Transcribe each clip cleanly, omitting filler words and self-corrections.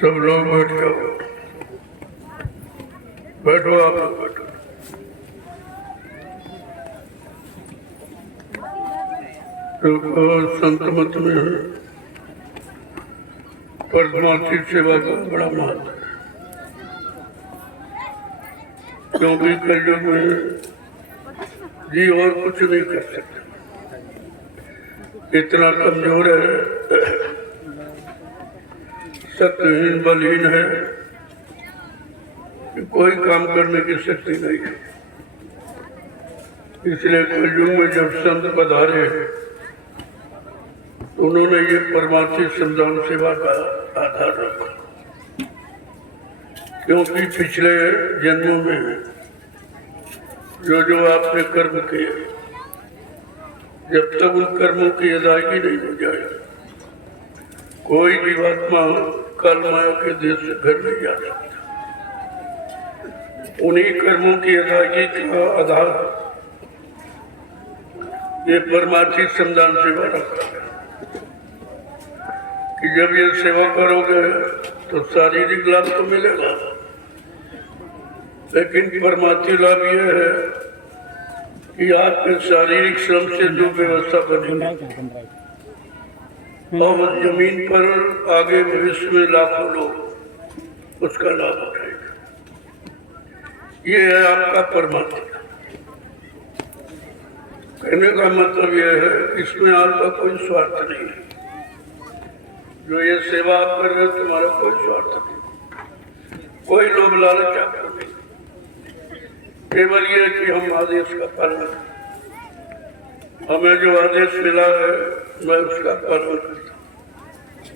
सब लोग बैठ जाओ, बैठो आप लोग बैठो। तो संत मत में परमार्थी सेवा का बड़ा महत्व है, क्योंकि कलयुग में जी और कुछ नहीं कर सकते, इतना कमजोर है, शक्तिहीन बलहीन है कि कोई काम करने की शक्ति नहीं है। इसलिए कलयुग में जब संत पधारे तो उन्होंने ये परमार्थी श्रमदान सेवा का आधार रखा, क्योंकि पिछले जन्मों में जो आपने कर्म किए, जब तक उन कर्मों की अदायगी नहीं हो जाए कोई जीवात्मा काल माया के देश से घर नहीं जा सकता। उन्हीं कर्मों की अदायगी का आधार ये परमार्थी श्रमदान सेवा रखा है कि जब ये सेवा करोगे तो शारीरिक लाभ तो मिलेगा, लेकिन परमार्थी लाभ ये है कि आपके शारीरिक श्रम से जो व्यवस्था बनेगी और जमीन पर आगे भविष्य में लाखों लोग उसका लाभ उठाएंगे। ये है आपका परमार्थी। कहने का मतलब यह है इसमें आपका कोई स्वार्थ नहीं है। जो ये सेवा आप कर रहे हो तुम्हारा कोई स्वार्थ नहीं, कोई लोभ लालच आपको नहीं, केवल ये कि हम आदेश का पालन करें। हमें जो आदेश मिला है मैं उसका पालन करता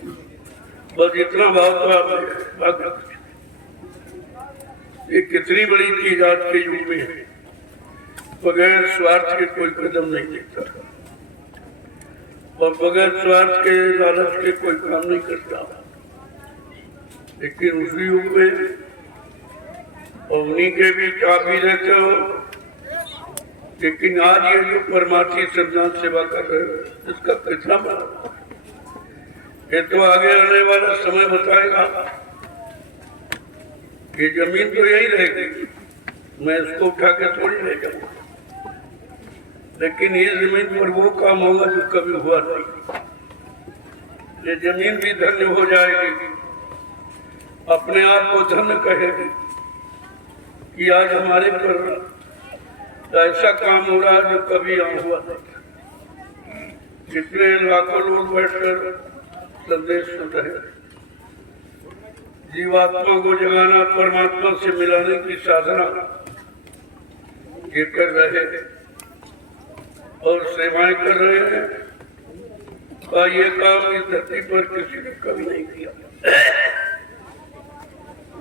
हूँ, बस इतना भाव तो आप ये कितनी बड़ी चीज आज के युग में है। बगैर स्वार्थ के कोई कदम नहीं लेता और बगैर स्वार्थ के लालच के कोई काम नहीं करता, लेकिन उसी युग में और उन्हीं के बीच आप भी रहते हो। लेकिन आज ये जो परमार्थी श्रमदान सेवा कर रहे हो इसका कितना महत्व है ये तो आगे आने वाला समय बताएगा। ये जमीन तो यही रहेगी, मैं इसको उठा के थोड़ी ले जाऊंगा, लेकिन ये जमीन पर वो काम होगा जो कभी हुआ नहीं। ये जमीन भी धन्य हो जाएगी, अपने आप को धन्य कहेगी कि आज हमारे पर ऐसा काम हो रहा है जो कभी यहाँ हुआ नहीं। जितने लाखों लोग बैठकर संदेश सुन रहे, जीवात्मा को जगाना, परमात्मा से मिलाने की साधना ये कर रहे हैं और सेवाएं कर रहे हैं, और ये काम इस धरती पर किसी ने कभी नहीं किया।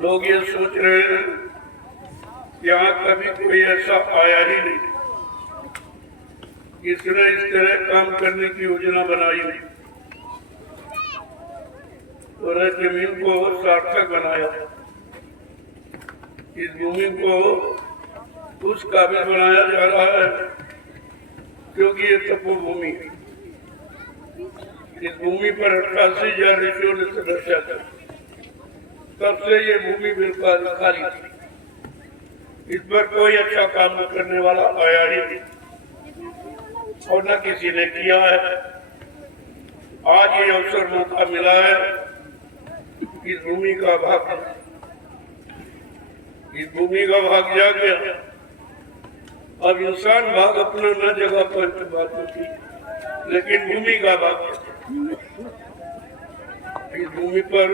लोग ये सोच रहे हैं यहाँ कभी कोई ऐसा आया ही नहीं इसने इस तरह काम करने की योजना बनाई हुई और जमीन को सार्थक बनाया, इस भूमि को उस काबिल बनाया जा रहा है क्योंकि ये तपोभूमि है। इस भूमि पर 88,000 ऋषियों ने तपस्या की, तब से ये भूमि बिल्कुल खाली थी, इस पर कोई अच्छा काम करने वाला आया ही नहीं और न किसी ने किया है। आज ये अवसर मौका मिला है इस भूमि का भाग जा गया। अब इंसान भाग अपना न जगह पर बात होती, लेकिन भूमि का भाग इस भूमि पर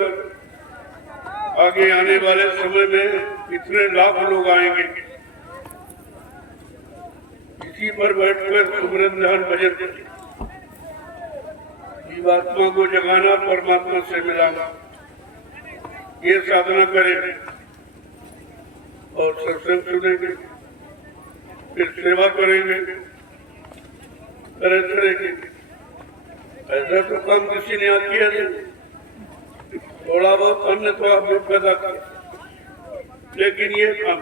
आगे आने वाले समय में इतने लाख लोग आएंगे, इसी पर बैठकर सुमरन ध्यान भजन जीवात्मा को जगाना, परमात्मा से मिलाना, ये साधना करेंगे और सत्संग सुनेंगे, फिर सेवा करेंगे, तरह तरह की। ऐसा तो काम किसी ने किया नहीं, थोड़ा बहुत अन्न तो आपने पैदा किया, लेकिन ये काम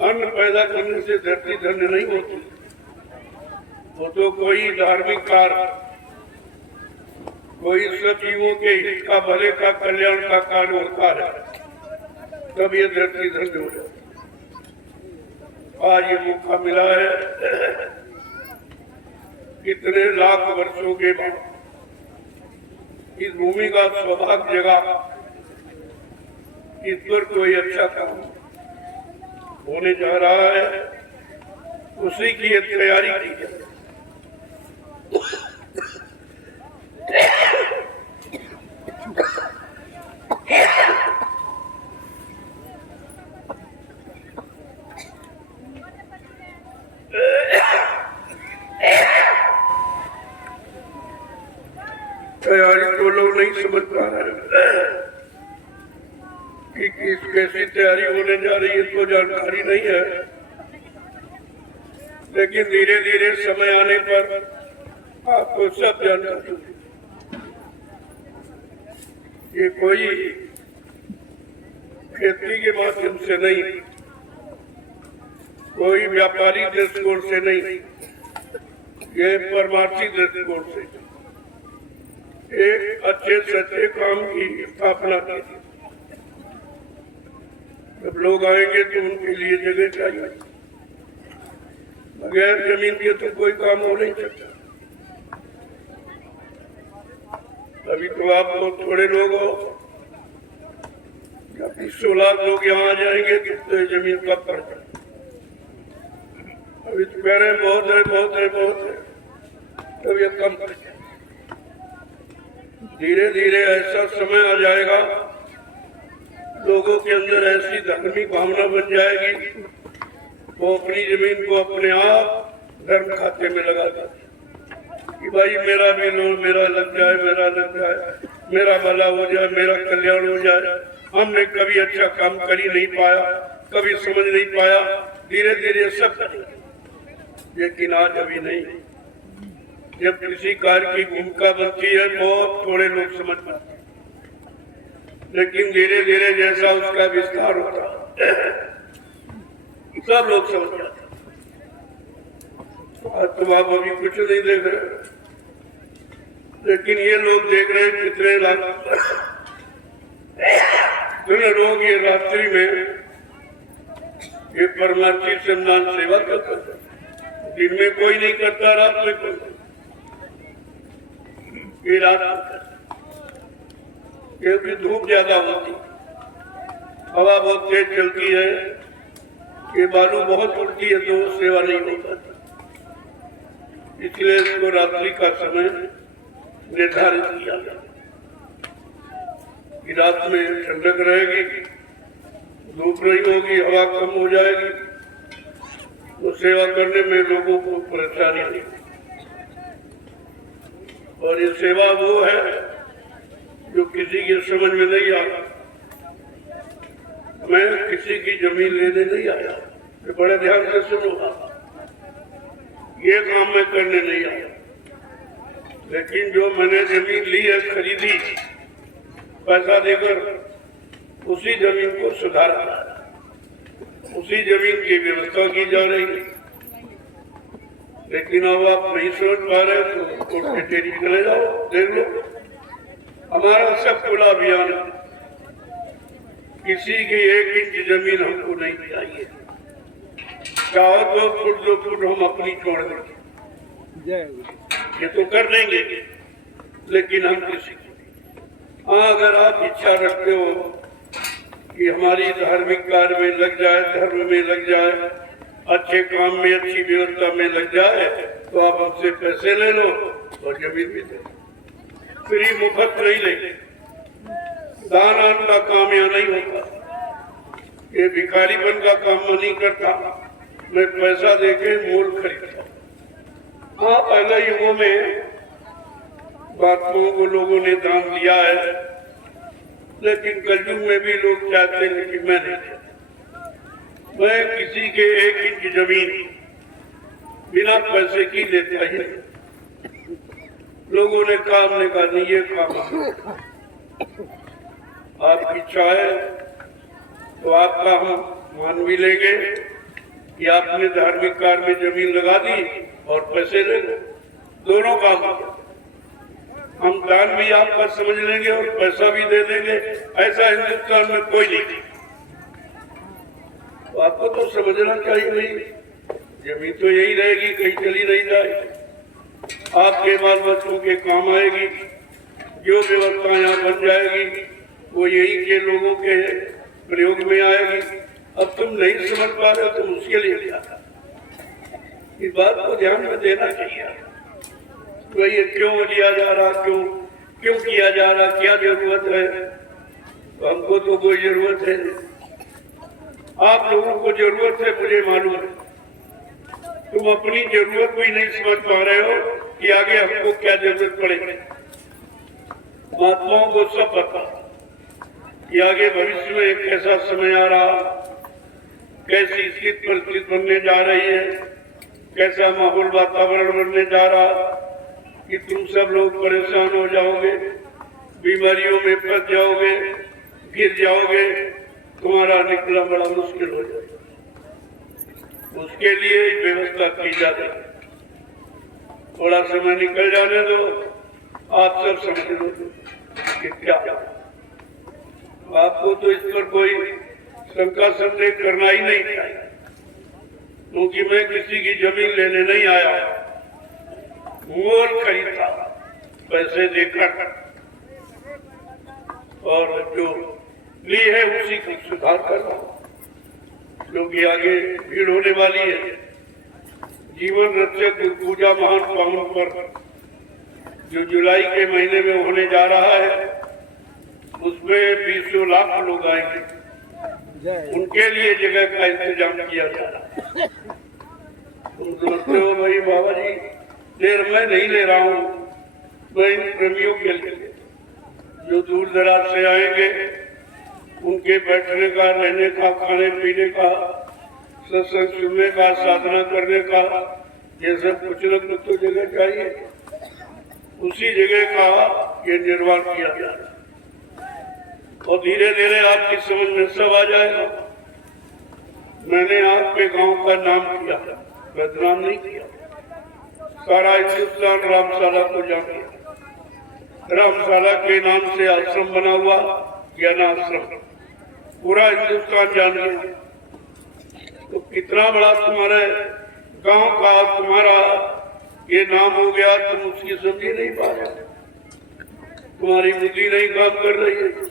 अन्न पैदा करने से धरती धन्य नहीं होती। वो तो कोई धार्मिक कार्य, कोई सब जीवों के हित का, भले का, कल्याण का कार्य होता है, तब ये धरती धन्य हो जाती। आज ये मौका मिला है कितने लाख वर्षों के बाद इस भूमि का सौभाग्य जगा, इस पर कोई अच्छा काम होने जा रहा है, उसी की तैयारी की जाए। तैयारी तो लोग नहीं समझ पा रहे कि किस कैसी तैयारी होने जा रही है, तो जानकारी नहीं है, लेकिन धीरे धीरे समय आने पर आपको सब जानकारी। ये कोई खेती के माध्यम से नहीं, कोई व्यापारी दृष्टिकोण से नहीं, ये परमार्थी दृष्टिकोण से एक अच्छे सच्चे काम की स्थापना की। जब लोग आएंगे तो उनके लिए जगह चाहिए, बगैर जमीन के तो कोई काम हो नहीं सकता। अभी तो आप लोग थोड़े लोग हो, जब 100 लाख लोग यहाँ आ जाएंगे तो जमीन कब पड़ जाए। अभी तो कह रहे हैं बहुत है, बहुत है, बहुत है, तब ये कम पड़ जाए। धीरे धीरे ऐसा समय आ जाएगा, लोगों के अंदर ऐसी धार्मिक भावना बन जाएगी, वो अपनी जमीन को अपने आप धर्म खाते में लगा देते कि भाई मेरा भी लो, मेरा लग जाए, मेरा लग जाए, मेरा भला हो जाए, मेरा कल्याण हो जाए। हमने कभी अच्छा काम कर ही नहीं पाया, कभी समझ नहीं पाया, धीरे धीरे सब करेंगे, लेकिन आज अभी नहीं। जब किसी कार्य की भूमिका बनती है बहुत थोड़े लोग समझ पाते, लेकिन धीरे धीरे जैसा उसका विस्तार होता सब लोग समझ जाते। आज तो आप अभी कुछ नहीं देख रहे, लेकिन ये लोग देख रहे हैं कितने लाख लोग ये रात्रि में ये परमार्थी सम्मान सेवा करते, दिन में कोई नहीं करता, रात में कोई, ये रात क्योंकि धूप ज्यादा होती, हवा बहुत तेज चलती है, ये बालू बहुत उड़ती है, तो सेवा नहीं हो पाती। इसलिए इसको रात्रि का समय निर्धारित किया गया कि रात में ठंडक रहेगी, धूप नहीं होगी, हवा कम हो जाएगी, तो सेवा करने में लोगों को परेशानी नहीं। और ये सेवा वो है जो किसी की समझ में नहीं आता। मैं किसी की जमीन लेने नहीं आया, तो बड़े ध्यान से सुनो, ये काम मैं करने नहीं आया। लेकिन जो मैंने जमीन ली है, खरीदी पैसा देकर, उसी जमीन को सुधारा, उसी जमीन की व्यवस्था की जा रही है। लेकिन अब आप नहीं समझ पा रहे तो कोर्ट कचहरी चले जाओ, देख लो। हमारा सब खुला अभियान, किसी की 1 इंच जमीन हमको नहीं चाहिए। चाहो तो 2 फुट हम अपनी छोड़ देंगे, ये तो कर देंगे, लेकिन हम किसी हाँ, अगर आप इच्छा रखते हो कि हमारी धार्मिक कार्य में लग जाए, धर्म में लग जाए, अच्छे काम में, अच्छी व्यवस्था में लग जाए, तो आप हमसे पैसे ले लो और जमीन भी दे। फ्री मुफ्त नहीं लेंगे। दान आन का काम यहाँ नहीं होता, ये भिखारीपन का काम मैं नहीं करता। मैं पैसा देके मोल खरीदता। हाँ, पहले युगों में बादशाहों को लोगों ने दान दिया है, लेकिन कलयुग में भी लोग चाहते हैं कि मैं नहीं चाहता। मैं किसी के 1 इंच जमीन बिना पैसे की लेता ही नहीं। लोगों ने कहा, हमने कहा नहीं, ये काम आपकी इच्छा है तो आपका हम मान भी लेंगे कि आपने धार्मिक कार्य में जमीन लगा दी और पैसे ले लो, दोनों काम। हम दान भी आपका समझ लेंगे और पैसा भी दे देंगे। ऐसा हिंदुस्तान में कोई नहीं। तो आपको तो समझना चाहिए, नहीं जमीन तो यही रहेगी, कहीं चली नहीं जाएगी, आपके बाल बच्चों के काम आएगी। जो व्यवस्था यहाँ बन जाएगी वो यही के लोगों के प्रयोग में आएगी। अब तुम नहीं समझ पा रहे हो तो मुश्किल ही क्या था। इस बात को ध्यान में देना चाहिए। तो ये क्यों लिया जा रहा, क्यों किया जा रहा, क्या जरूरत है? तो हमको तो कोई जरूरत है नहीं, आप लोगों को जरूरत है, मुझे मालूम है। तुम अपनी जरूरत भी नहीं समझ पा रहे हो कि आगे हमको क्या जरूरत पड़ेगी। महात्माओं को सब पता कि आगे भविष्य में कैसा समय आ रहा, कैसी स्थिति परिस्थिति बनने जा रही है, कैसा माहौल वातावरण बनने जा रहा कि तुम सब लोग परेशान हो जाओगे, बीमारियों में फंस जाओगे, गिर जाओगे, तुम्हारा निकलना बड़ा मुश्किल हो जाएगा। उसके लिए व्यवस्था की जा रही है। थोड़ा समय निकल जाने दो, आप सब समझ लो कि क्या। आपको तो इस पर कोई शंका संदेह करना ही नहीं चाहिए, क्योंकि मैं किसी की जमीन लेने नहीं आया, मोल खरीदा पैसे देकर, और जो ली है उसी को सुधार करना, क्योंकि आगे भीड़ होने वाली है। जीवन रक्षक पूजा महान पावन पर जो जुलाई के महीने में होने जा रहा है, उसमें 20 लाख लोग आएंगे। उनके लिए जगह का इंतजाम किया जा रहा है। तुम समझते हो भाई बाबा जी, देर मैं नहीं ले रहा हूँ, मैं इन प्रेमियों के लिए जो दूर दराज से आएंगे, उनके बैठने का, रहने का, खाने पीने का, सत्संग सुनने का, साधना करने का, ये सब कुछ न कुछ तो जगह चाहिए। उसी जगह का ये निर्माण किया जा रहा है और धीरे धीरे आपकी समझ में सब आ जाएगा। मैंने आपके गांव का नाम किया, बदनाम नहीं किया। सारा हिंदुस्तान रामशाला को जान गया। रामशाला के नाम से आश्रम बना हुआ, ज्ञान आश्रम, पूरा हिंदुस्तान जान गया। तो कितना बड़ा तुम्हारे गांव का, तुम्हारा ये नाम हो गया, तुम उसकी समझी नहीं पा रहे, तुम्हारी बुद्धि नहीं काम कर रही है।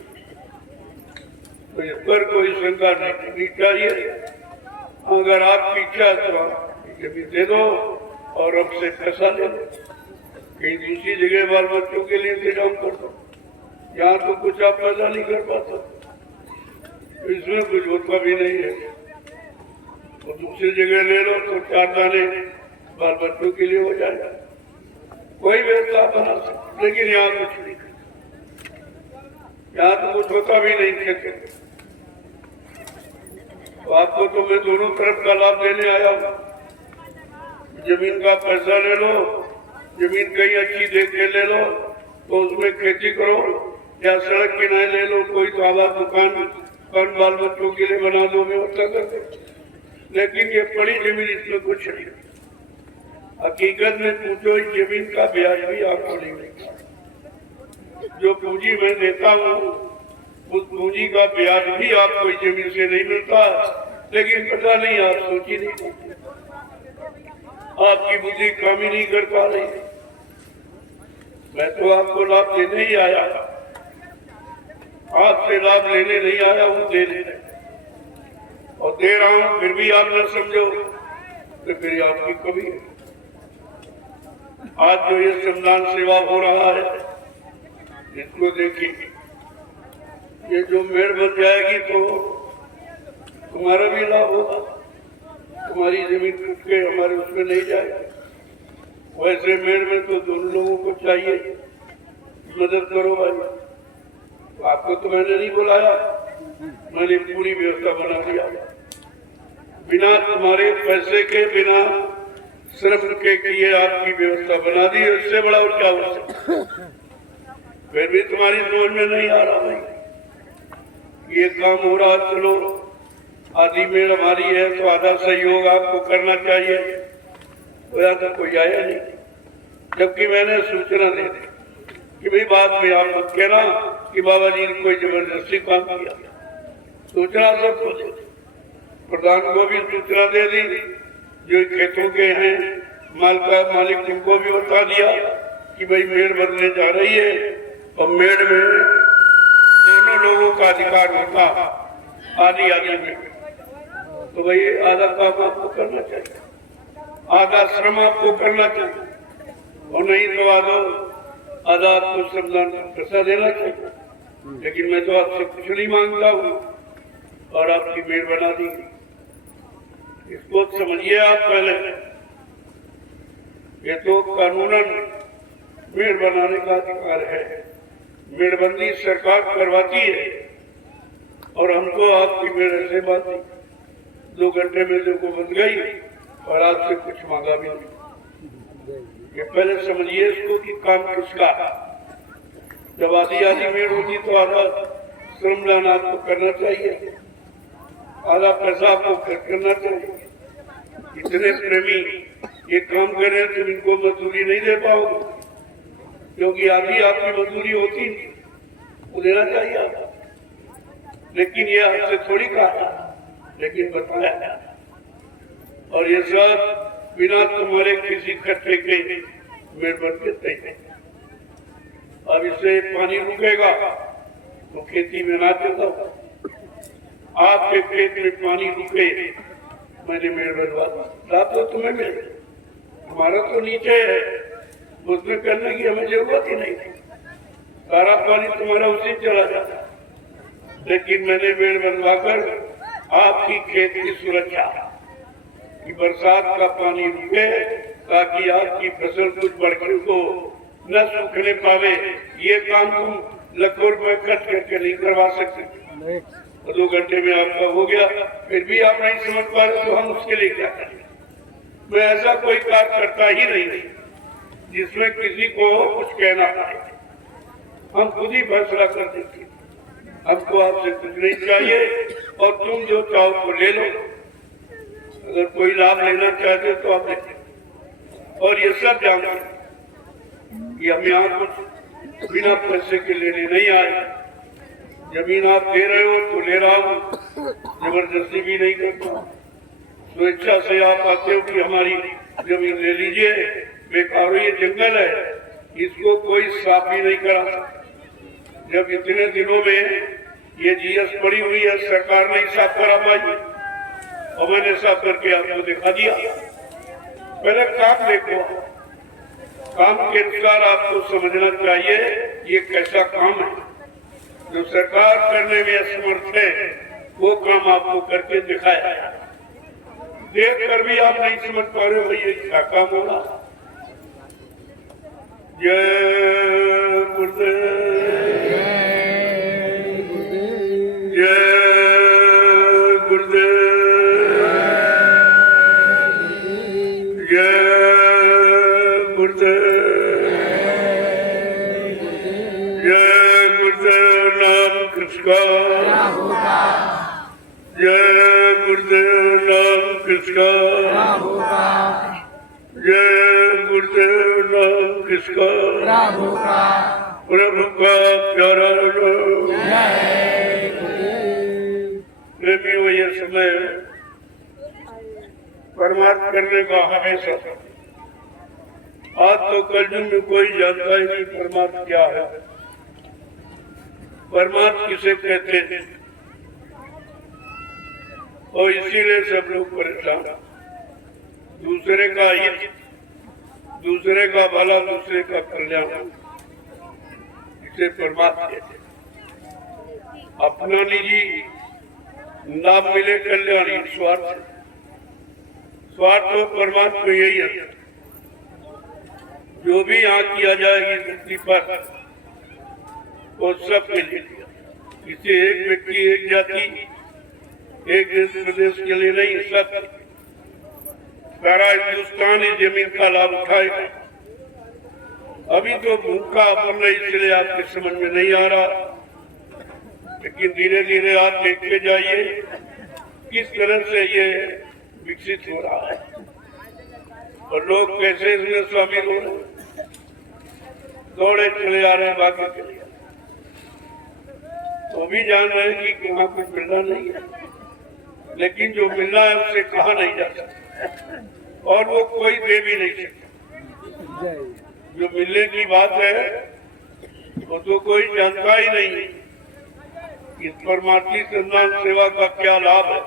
तो इस पर कोई शंका नहीं चाहिए। अगर आपकी इच्छा है तो आप जमीन दे दो और अब से पैसा ले दो, कहीं दूसरी जगह बाल बच्चों के लिए इंतजाम कर दो। यहाँ तो कुछ आप पैदा नहीं कर पाते, इसमें कुछ होता भी नहीं है। तो दूसरी जगह ले लो तो 4 दाने बाल बच्चों के लिए हो जाएगा। कोई व्यवस्था बना सकते, लेकिन यहाँ कुछ नहीं, यहाँ तो कुछ होता भी नहीं कहते। तो आपको तो मैं दोनों तरफ का लाभ देने आया हूँ। जमीन का पैसा ले लो, जमीन कहीं अच्छी देख के ले लो तो उसमें खेती करो, या सड़क किनारे ले लो, कोई तो आवाज दुकान बाल बच्चों के लिए बना दो, व्यवस्था कर दो। लेकिन ये पड़ी जमीन, इसमें कुछ नहीं। हकीकत में पूछो, इस जमीन का ब्याज भी आपको नहीं मिलेगा। जो पूंजी मैं देता हूँ उस पूंजी का ब्याज भी आपको इस जमीन से नहीं मिलता। लेकिन पता नहीं, आप सोच ही नहीं पाते, आपकी बुद्धि काम ही नहीं कर पा रही। मैं तो आपको लाभ देने ही आया, आपसे लाभ लेने नहीं आया हूँ, देने और दे रहा हूँ, फिर भी आप न समझो तो फिर आपकी कमी है। आज जो ये श्रमदान सेवा हो रहा है, इसको देखिए, ये जो मेड़ बन जाएगी तो तुम्हारा भी लाभ होगा, तुम्हारी जमीन टूट के हमारे उसमें नहीं जाएगी। वैसे मेड़ में तो दोनों लोगों को चाहिए मदद करो भाई। आपको तो मैंने नहीं बुलाया, मैंने पूरी व्यवस्था बना दिया, बिना तुम्हारे पैसे के, बिना श्रम के किए आपकी व्यवस्था बना दी। इससे बड़ा और क्या हो सकता? फिर भी तुम्हारी समझ में नहीं आ रहा भाई, ये काम हो रहा, चलो आधी मेड़ हमारी है तो आधा सहयोग आपको करना चाहिए। तो यहाँ तक कोई आया नहीं, जबकि मैंने सूचना दे दी कि भाई बाद में आप मत कहना कि बाबा जी ने कोई जबरदस्ती काम किया। सूचना सबको दे दी, प्रधान को भी सूचना दे दी, जो खेतों के हैं मालिक उनको भी बता दिया कि भाई मेड़ बनने जा रही है और मेड़ में दोनों लोगों का अधिकार होता, आधी आधी में। तो भाई आधा काम आपको करना चाहिए, आधा श्रम आपको करना चाहिए, और नहीं तो आधा आपको श्रमदान पैसा देना चाहिए। लेकिन मैं तो आपसे कुछ नहीं मांगता हूँ और आपकी मेड़ बना दी। इसको समझिए आप पहले, ये तो कानूनन मेड़ बनाने का अधिकार है, मेड़बंदी सरकार करवाती है और हमको आपकी मेड़ ऐसे बात 2 घंटे में जो को बन गई और आपसे कुछ मांगा भी नहीं। ये पहले समझिए इसको कि काम किसका। जब आधी मेड़ होगी तो आधा श्रमदान आपको करना चाहिए, आधा पैसा आपको खर्च करना चाहिए। इतने प्रेमी ये काम कर रहे हैं, तुम इनको मजदूरी नहीं दे पाओगे, क्योंकि आधी आपकी मजदूरी होती नहीं, वो देना चाहिए आपको। लेकिन ये आपसे थोड़ी कहा, लेकिन बताया, और ये सब बिना तुम्हारे किसी खर्चे के मेड़ बन के तय। अब इससे पानी रुकेगा तो खेती में ना चलता, आपके खेत में पानी रुके, मैंने मेड़ बनवा दी, तो तुम्हें मिल, हमारा तो नीचे है, उसमें करने की हमें जरूरत ही नहीं, सारा पानी तुम्हारा उसी चला जाता। लेकिन मैंने मेड़ बनवाकर आपकी खेत की सुरक्षा कि बरसात का पानी रुके, ताकि आपकी फसल कुछ बढ़कर को न सूखने पावे। ये काम तुम लाखों रुपए खर्च करके नहीं करवा सकते। 2 घंटे में आपका हो गया, फिर भी आप नहीं समझ पा रहे तो हम उसके लिए क्या करें। मैं ऐसा कोई कार्य करता ही नहीं जिसमें किसी को कुछ कहना पड़े, हम खुद ही फैसला कर देते। हमको आपसे कुछ नहीं चाहिए और तुम जो चाहो तो ले लो, अगर कोई लाभ लेना चाहते तो आप लेते। और ये सब जानते कि हम यहाँ कुछ बिना पैसे के लेने नहीं आए, जमीन आप दे रहे हो तो ले रहा हूँ, जबरदस्ती भी नहीं करता। स्वेच्छा से आप आते हो कि हमारी जमीन ले लीजिए, बेकार ये जंगल है, इसको कोई साफ भी नहीं करा सकता। जब इतने दिनों में ये जीएस पड़ी हुई है, सरकार नहीं साफ करा पाई और मैंने साफ करके आपको दिखा दिया। पहले काम देखो, काम के अनुसार आपको समझना चाहिए ये कैसा काम है। जो सरकार करने में असमर्थ है वो काम आपको करके दिखाया, देख कर भी आप नहीं समझ पा रहे हो ये क्या काम होगा। जय गुरुदेव, जय गुरुदेव, जय गुरुदेव, जय गुरुदेव नाम कृष्ण, जय गुरुदेव नाम कृष्ण, जय गुरुदेव नाम कृष्ण, प्रभु का प्यारा प्रेमियों, ये समय परमार्थ करने का हमेशा। आज तो कलयुग में कोई जानता ही नहीं परमार्थ क्या है, परमार्थ किसे कहते हैं, और इसीलिए सब लोग परेशान। दूसरे का हित, दूसरे का भला, दूसरे का कल्याण, इसे परमार्थ कहते हैं। अपना निजी लाभ मिले कल्याण, स्वार्थ, स्वार्थ तो परमार्थ में यही है। जो भी यहाँ किया जाएगी धरती पर वो सब के लिए, किसी एक व्यक्ति, एक जाति, एक देश प्रदेश के लिए नहीं, सब सारा हिंदुस्तान इस जमीन का लाभ उठाएगा। अभी तो भूखा अपन है, इसलिए आपके समझ में नहीं आ रहा, लेकिन धीरे धीरे आप देखते जाइए किस तरह से ये विकसित हो रहा है और लोग कैसे इसमें शामिल हो रहे हैं, दौड़े चले आ रहे हैं, बाकी चले आ रहे हैं। वो भी जान रहे हैं कि कहाँ कुछ मिलना नहीं है, लेकिन जो मिलना है उससे कहा नहीं जा सकता, और वो कोई दे भी नहीं सकता। जो मिलने की बात है वो तो कोई जानता ही नहीं इस परमार्थी संधान सेवा का क्या लाभ है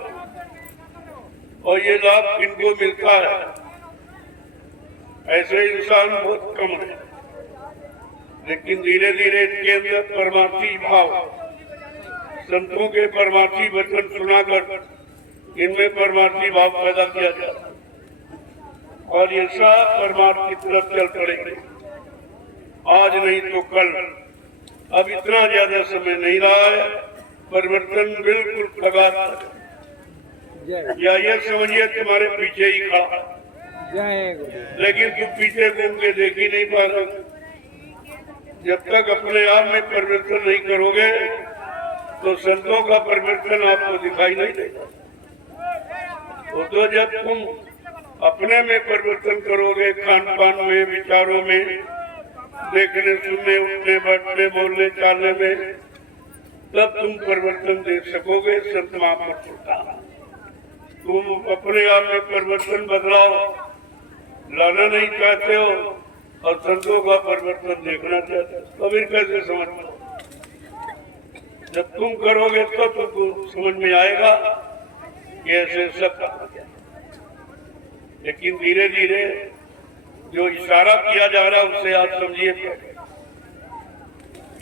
और ये लाभ किनको मिलता है। ऐसे इंसान बहुत कम है, लेकिन धीरे धीरे इनके अंदर परमार्थी भाव, संतों के परमार्थी वचन सुनाकर इनमें परमार्थी भाव पैदा किया जाता है और ये सब परमार्थ की तरफ चल पड़ेंगे। आज नहीं तो कल, अब इतना ज्यादा समय नहीं रहा है, परिवर्तन बिल्कुल कगार पर है। या ये समझिए तुम्हारे पीछे ही खड़ा, लेकिन तुम पीछे घूम के देख ही नहीं पा रहे। जब तक अपने आप में परिवर्तन नहीं करोगे तो संतों का परिवर्तन आपको दिखाई नहीं देगा। तो जब तुम अपने में परिवर्तन करोगे, खान पान में, विचारों में, देखने सुनने, उठने बैठने, बोलने चालने में, तब तुम परिवर्तन देख सकोगे। संत महापुरुष का तुम अपने आप में परिवर्तन बदलाव लाना नहीं चाहते हो और संतों का परिवर्तन देखना चाहते हो, तो फिर कैसे समझ पाओ? जब तुम करोगे तो तुमको समझ में आएगा कि ऐसे सब काम हो जाए। लेकिन धीरे धीरे जो इशारा किया जा रहा है उससे आप समझिए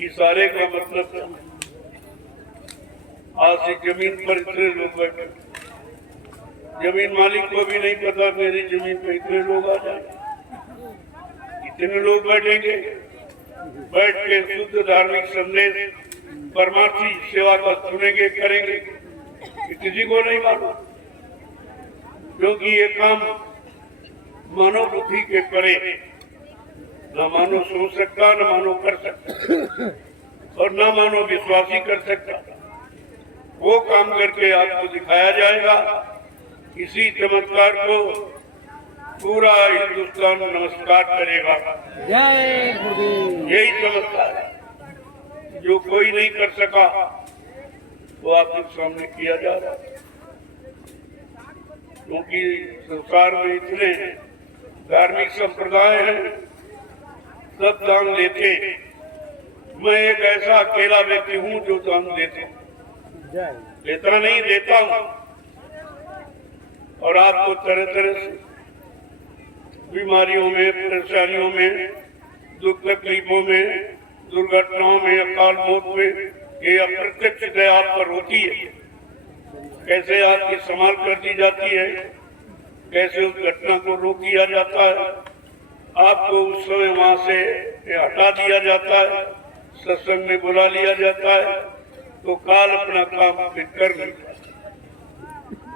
इशारे का मतलब आज से जमीन पर इतने लोग बैठे, जमीन मालिक को भी नहीं पता मेरी जमीन पे इतने लोग आ जाए, इतने लोग बैठेंगे, बैठ के शुद्ध धार्मिक संदेश परमार्थी सेवा का सुनेंगे, करेंगे, किसी को नहीं मालूम, क्योंकि ये काम मानव बुद्धि के परे, न मानव सोच सकता, न मानव कर सकता और न मानव विश्वासी कर सकता। वो काम करके आपको दिखाया जाएगा। इसी चमत्कार को पूरा हिंदुस्तान नमस्कार करेगा। यही चमत्कार है जो कोई नहीं कर सका, वो आपके सामने किया जा रहा है। क्योंकि संसार में इतने धार्मिक संप्रदाय हैं, सब दान लेते हैं। मैं एक ऐसा अकेला व्यक्ति हूँ जो दान लेता नहीं, देता हूँ। और आपको तरह तरह से बीमारियों में, परेशानियों में, दुख तकलीफों में, दुर्घटनाओं में, अकाल मौत में ये अप्रत्यक्ष दया आप पर होती है। कैसे आपकी संभाल कर दी जाती है, कैसे उस घटना को रोक दिया जाता है, आपको उस समय वहां से हटा दिया जाता है, सत्संग में बुला लिया जाता है, तो काल अपना काम फिर कर नहीं पाता,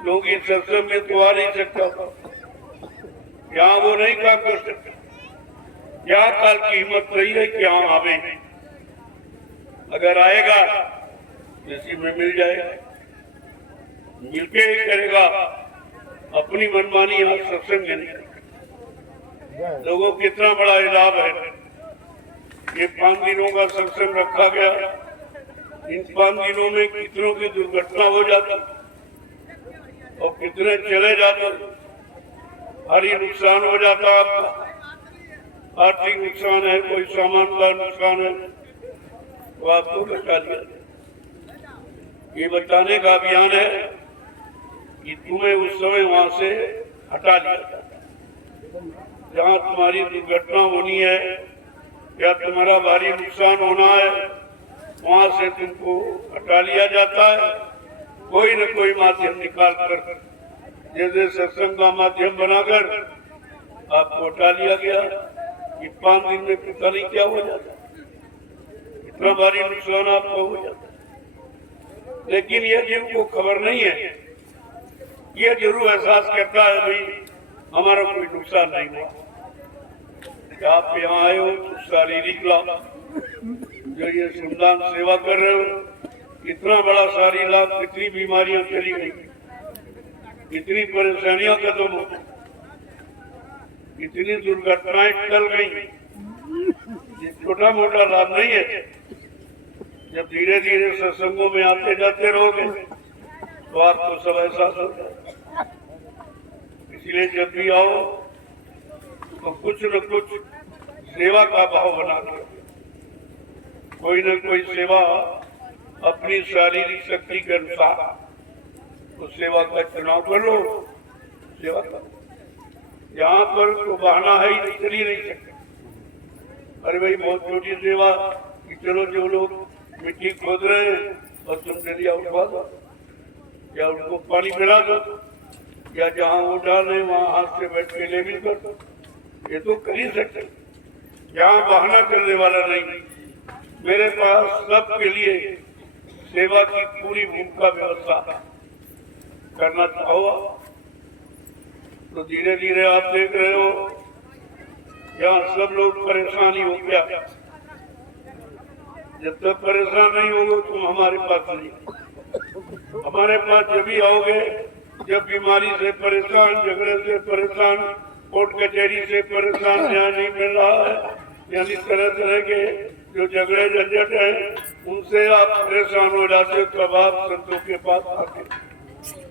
क्योंकि सत्संग में तो आ नहीं सकता था, यहाँ वो नहीं काम कर सकता। यहाँ काल की हिम्मत नहीं है कि यहाँ आवे, अगर आएगा इसी में मिल जाएगा, मिलके ही करेगा, अपनी मनमानी यहाँ सत्संग में नहीं। लोगों को कितना बड़ा लाभ है, ये 5 दिनों का सत्संग रखा गया, इन 5 दिनों में कितनों की दुर्घटना हो जाती और कितने चले जाते, भारी नुकसान हो जाता, आपका आर्थिक नुकसान है, कोई सामान का नुकसान है, तो आपको बचा दिया। ये बचाने का अभियान है कि तुम्हें उस समय वहां से हटा लिया जाता, जहाँ तुम्हारी दुर्घटना होनी है या तुम्हारा भारी नुकसान होना है, वहां से तुमको हटा लिया जाता है। कोई न कोई माध्यम निकाल कर, जैसे सत्संग का माध्यम बनाकर आपको हटा लिया गया कि 5 दिन में पता नहीं क्या हो जाता, इतना भारी नुकसान आपको हो जाता। लेकिन ये जिनको खबर नहीं है, ये जरूर एहसास करता है भाई हमारा कोई नुकसान नहीं हुआ। आप यहाँ आए हो तो शारीरिक लाभ, जो ये श्रमदान सेवा कर रहे हो, इतना बड़ा शारीरिक लाभ, कितनी बीमारियां चली गई, कितनी परेशानियां खत्म हो, कितनी दुर्घटनाएं टल गई। ये छोटा मोटा लाभ नहीं है। जब धीरे धीरे सत्संगों में आते जाते रहोगे तो आपको सब एहसास होता है। इसलिए जब भी आओ तो कुछ न कुछ सेवा का भाव बना के, कोई न कोई सेवा अपनी शारीरिक शक्ति के अनुसार उस सेवा का चुनाव कर लो, सेवा करो। यहाँ पर तो बहाना है ही, चल ही नहीं सकते। अरे भाई बहुत छोटी सेवा कि चलो जो लोग मिट्टी खोद रहे हैं और तुम डेलिया उठवा दो, या उनको पानी पिला दो, या जहाँ वो डाल रहे वहाँ हाथ से बैठ के ले भी कर दो, ये तो कर ही सकते। यहाँ बहाना करने वाला नहीं। मेरे पास सबके लिए सेवा की पूरी भूमिका व्यवस्था करना चाहो तो धीरे धीरे आप देख रहे हो यहाँ सब लोग परेशानी हो गया। जब तक परेशान नहीं होगे तुम हमारे पास नहीं। हमारे पास जब भी आओगे जब बीमारी से परेशान, झगड़े से परेशान, कोर्ट कचहरी से परेशान, न्याय नहीं मिल रहा है, यानी तरह तरह के जो झगड़े झंझट हैं उनसे आप परेशान हो जाते हो, तब आप संतों के पास आते।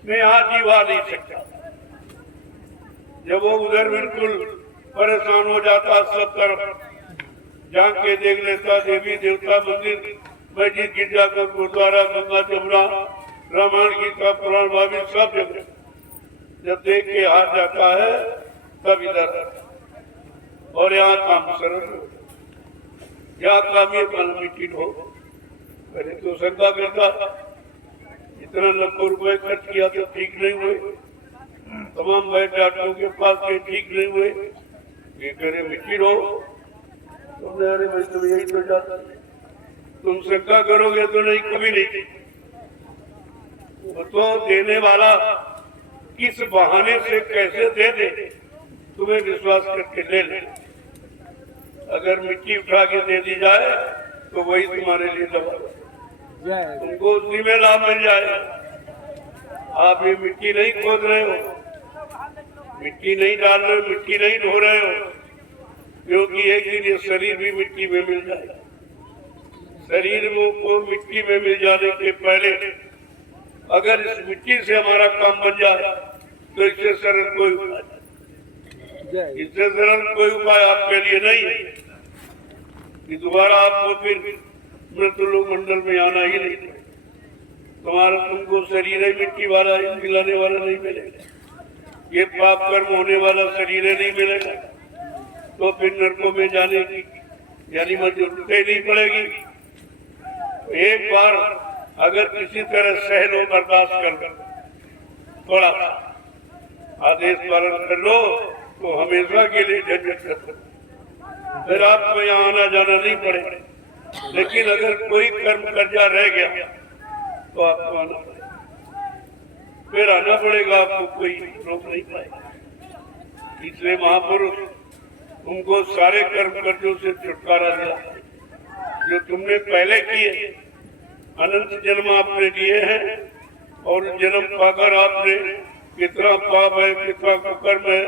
मैं यहाँ जीवा नहीं सकता। जब वो उधर बिल्कुल परेशान हो जाता, सब तरफ जाके देख लेता, देवी देवता मंदिर, मस्जिद, गिरजाघर, गुरुद्वारा, गंगा जमुना, रामायण गीता, पुराण भावी सब जगह जब देख के हार जाता है तब इधर, और यहाँ काम सरल हो, यहाँ काम ये मिट्टी हो। पहले तो शंका करता इतना लाखों रुपए खर्च किया तो ठीक नहीं हुए, तमाम बैठ डॉक्टरों के पास के ठीक नहीं हुए, ये करे मिट्टी हो। तुमने अरे भाई तुम यही तो जाता, तुम शंका करोगे तो नहीं, कभी नहीं। वो तो देने वाला किस बहाने से कैसे दे दे तुम्हें विश्वास करके ले ले। अगर मिट्टी उठा के दे दी जाए तो वही तुम्हारे लिए दवा, तुमको उसी में लाभ मिल जाए। आप ये मिट्टी नहीं खोद रहे हो, मिट्टी नहीं डाल रहे हो, मिट्टी नहीं ढो रहे हो, क्योंकि एक दिन ये शरीर भी मिट्टी में मिल जाए। शरीर को मिट्टी में मिल जाने के पहले अगर इस मिट्टी से हमारा काम बन जाए तो इससे सरल कोई उपाय, इससे सरल कोई उपाय आपके लिए नहीं है कि दोबारा आपको फिर मृतलोक मंडल में आना ही नहीं। तुम्हारा तुमको शरीर ही मिट्टी वाला मिलाने वाला नहीं मिलेगा, ये पाप कर्म होने वाला शरीर नहीं मिलेगा, तो फिर नरकों में जाने की यानी मजबूरी नहीं पड़ेगी। एक बार अगर किसी तरह सह लो, बर्दाश्त कर लो, थोड़ा आदेश पालन कर लो तो हमेशा के लिए झंझट खत्म। फिर आपको यहाँ आना जाना नहीं पड़े। लेकिन अगर कोई कर्म कर्जा रह गया तो आपको आना पड़ेगा, फिर आना पड़ेगा, आपको कोई रोक नहीं पाएगा। इसलिए महापुरुष उनको सारे कर्म कर्जों से छुटकारा दिया जो तुमने पहले किए। अनंत जन्म आपने लिए हैं और जन्म पाकर आपने कितना पाप है, कितना कुकर्म है,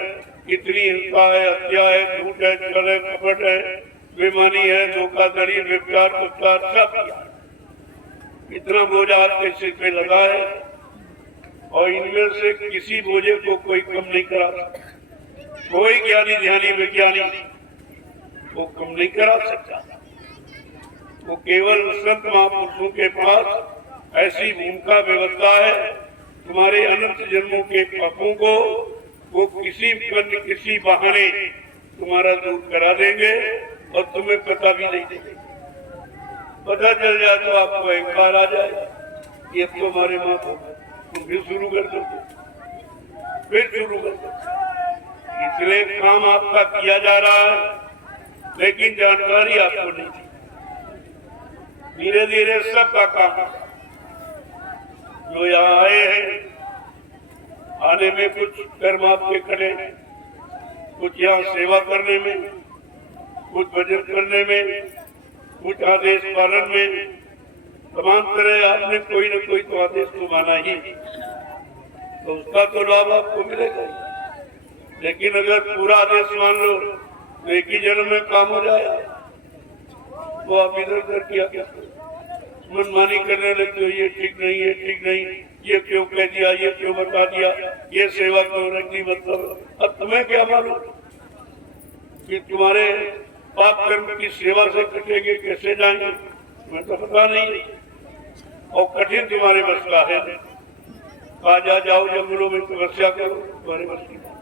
कितनी हिंसा है, हत्या है, झूठ है, छल है, कपट है, बेईमानी है, धोखाधड़ी, व्यभिचार, कुत्कार सब किया। इतना बोझा आपके सिर पे लगा है और इनमें से किसी बोझे को कोई कम नहीं करा सकता। कोई ज्ञानी ध्यानी विज्ञानी वो कम नहीं करा सकता। वो केवल संत महापुरुषों के पास ऐसी भूमिका व्यवस्था है, तुम्हारे अनंत जन्मों के पापों को वो किसी बहाने तुम्हारा दूर करा देंगे और तुम्हें पता भी नहीं देंगे। पता चल जाए तो आपको अहंकार आ जाए, ये तुम्हारे माँ को तुम भी शुरू कर दो, फिर शुरू कर दो। इसलिए काम आपका किया जा रहा है लेकिन जानकारी आपको नहीं थी। धीरे धीरे सबका काम जो यहाँ आए हैं, आने में कुछ कर्म आपके खड़े, कुछ यहाँ सेवा करने में, कुछ भजन करने में, कुछ आदेश पालन में। समान तरह आपने कोई न कोई तो आदेश तो माना ही, तो उसका तो लाभ आपको मिलेगा ही। लेकिन अगर पूरा आदेश मान लो तो एक ही जन्म में काम हो जाएगा, तो आप इधर उधर किया मनमानी करने लगते हो, ये ठीक नहीं, ये ठीक नहीं, ये क्यों कह दिया, ये क्यों बता दिया, ये सेवा क्यों रखनी, मतलब अब तुम्हें क्या मालूम कि तुम्हारे पाप कर्म की सेवा से कटेंगे, कैसे जाएंगे, तुम्हें तो पता नहीं। और कठिन तुम्हारे बस का है। आ जाओ जंगलों में तपस्या करो, तुम्हारे बस की बात।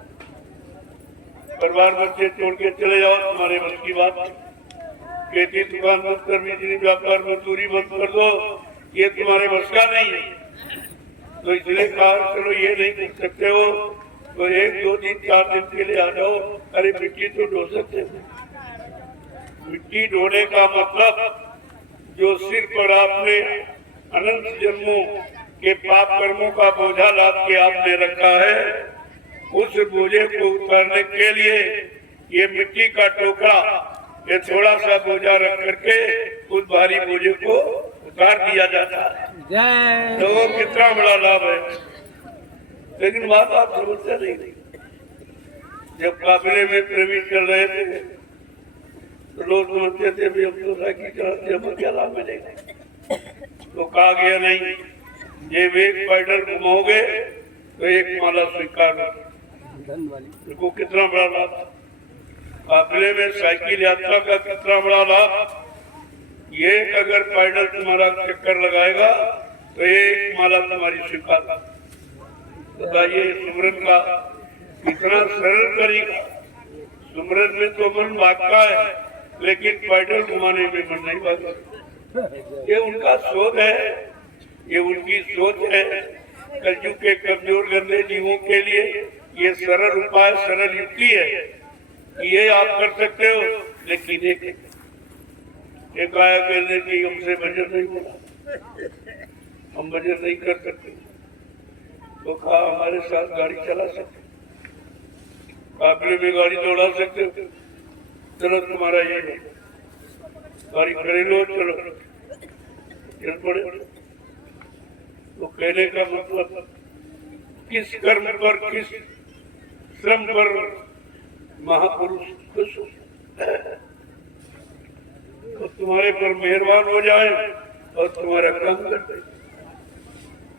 परिवार बच्चे छोड़ के चले जाओ, तुम्हारे बस की बात। खेती दुकान बंद कर, बिजली व्यापार मजदूरी बंद कर दो, ये तुम्हारे बस का नहीं है। तो इसलिए कहा चलो ये नहीं कर सकते हो तो 1 2 3 4 दिन के लिए आ जाओ। अरे मिट्टी तो ढो सकते हो। मिट्टी ढोने का मतलब जो सिर पर आपने अनंत जन्मों के पाप कर्मों का बोझा लाद के आपने रखा है, उस बोझे को उतारने के लिए ये मिट्टी का टोकरा, ये थोड़ा सा बोझा रख करके उस भारी बोझे को उतार दिया जाता है। तो कितना बड़ा लाभ है। लेकिन बात आप समझते नहीं। जब काफिले में प्रवेश कर रहे थे तो लोग समझते थे भी हम तो साइकिल चलाते, हमें क्या लाभ मिलेगा। तो कहा गया नहीं, ये एक पैडल घुमाओगे तो 1 माला स्वीकार। देखो कितना बड़ा लाभ। काफिले में साइकिल यात्रा का कितना बड़ा लाभ। ये अगर पैडल तुम्हारा चक्कर लगाएगा तो 1 माला तुम्हारी स्वीकार। बताइए सुमरन का कितना सरल तरीका। सुमरन में तो मन भागता है लेकिन पैडल घुमाने में मन नहीं भागता। ये उनका सोच है, ये उनकी सोच है। कलयुग के कमजोर गंदे जीवों के लिए ये सरल उपाय, सरल युक्ति है। ये आप कर सकते हो, लेकिन एक आया कहने की हमसे भजन नहीं बोला, हम भजन नहीं कर सकते। तो कहा हमारे साथ गाड़ी चला सकते, काफिले में गाड़ी दौड़ा सकते हो, चलो तुम्हारा ये गाड़ी खरीद लो, चलो चल पड़े। तो कहने का मतलब किस कर्म पर, किस श्रम पर महापुरुष खुश तो तुम्हारे पर मेहरबान हो जाए और तुम्हारा काम कर दे।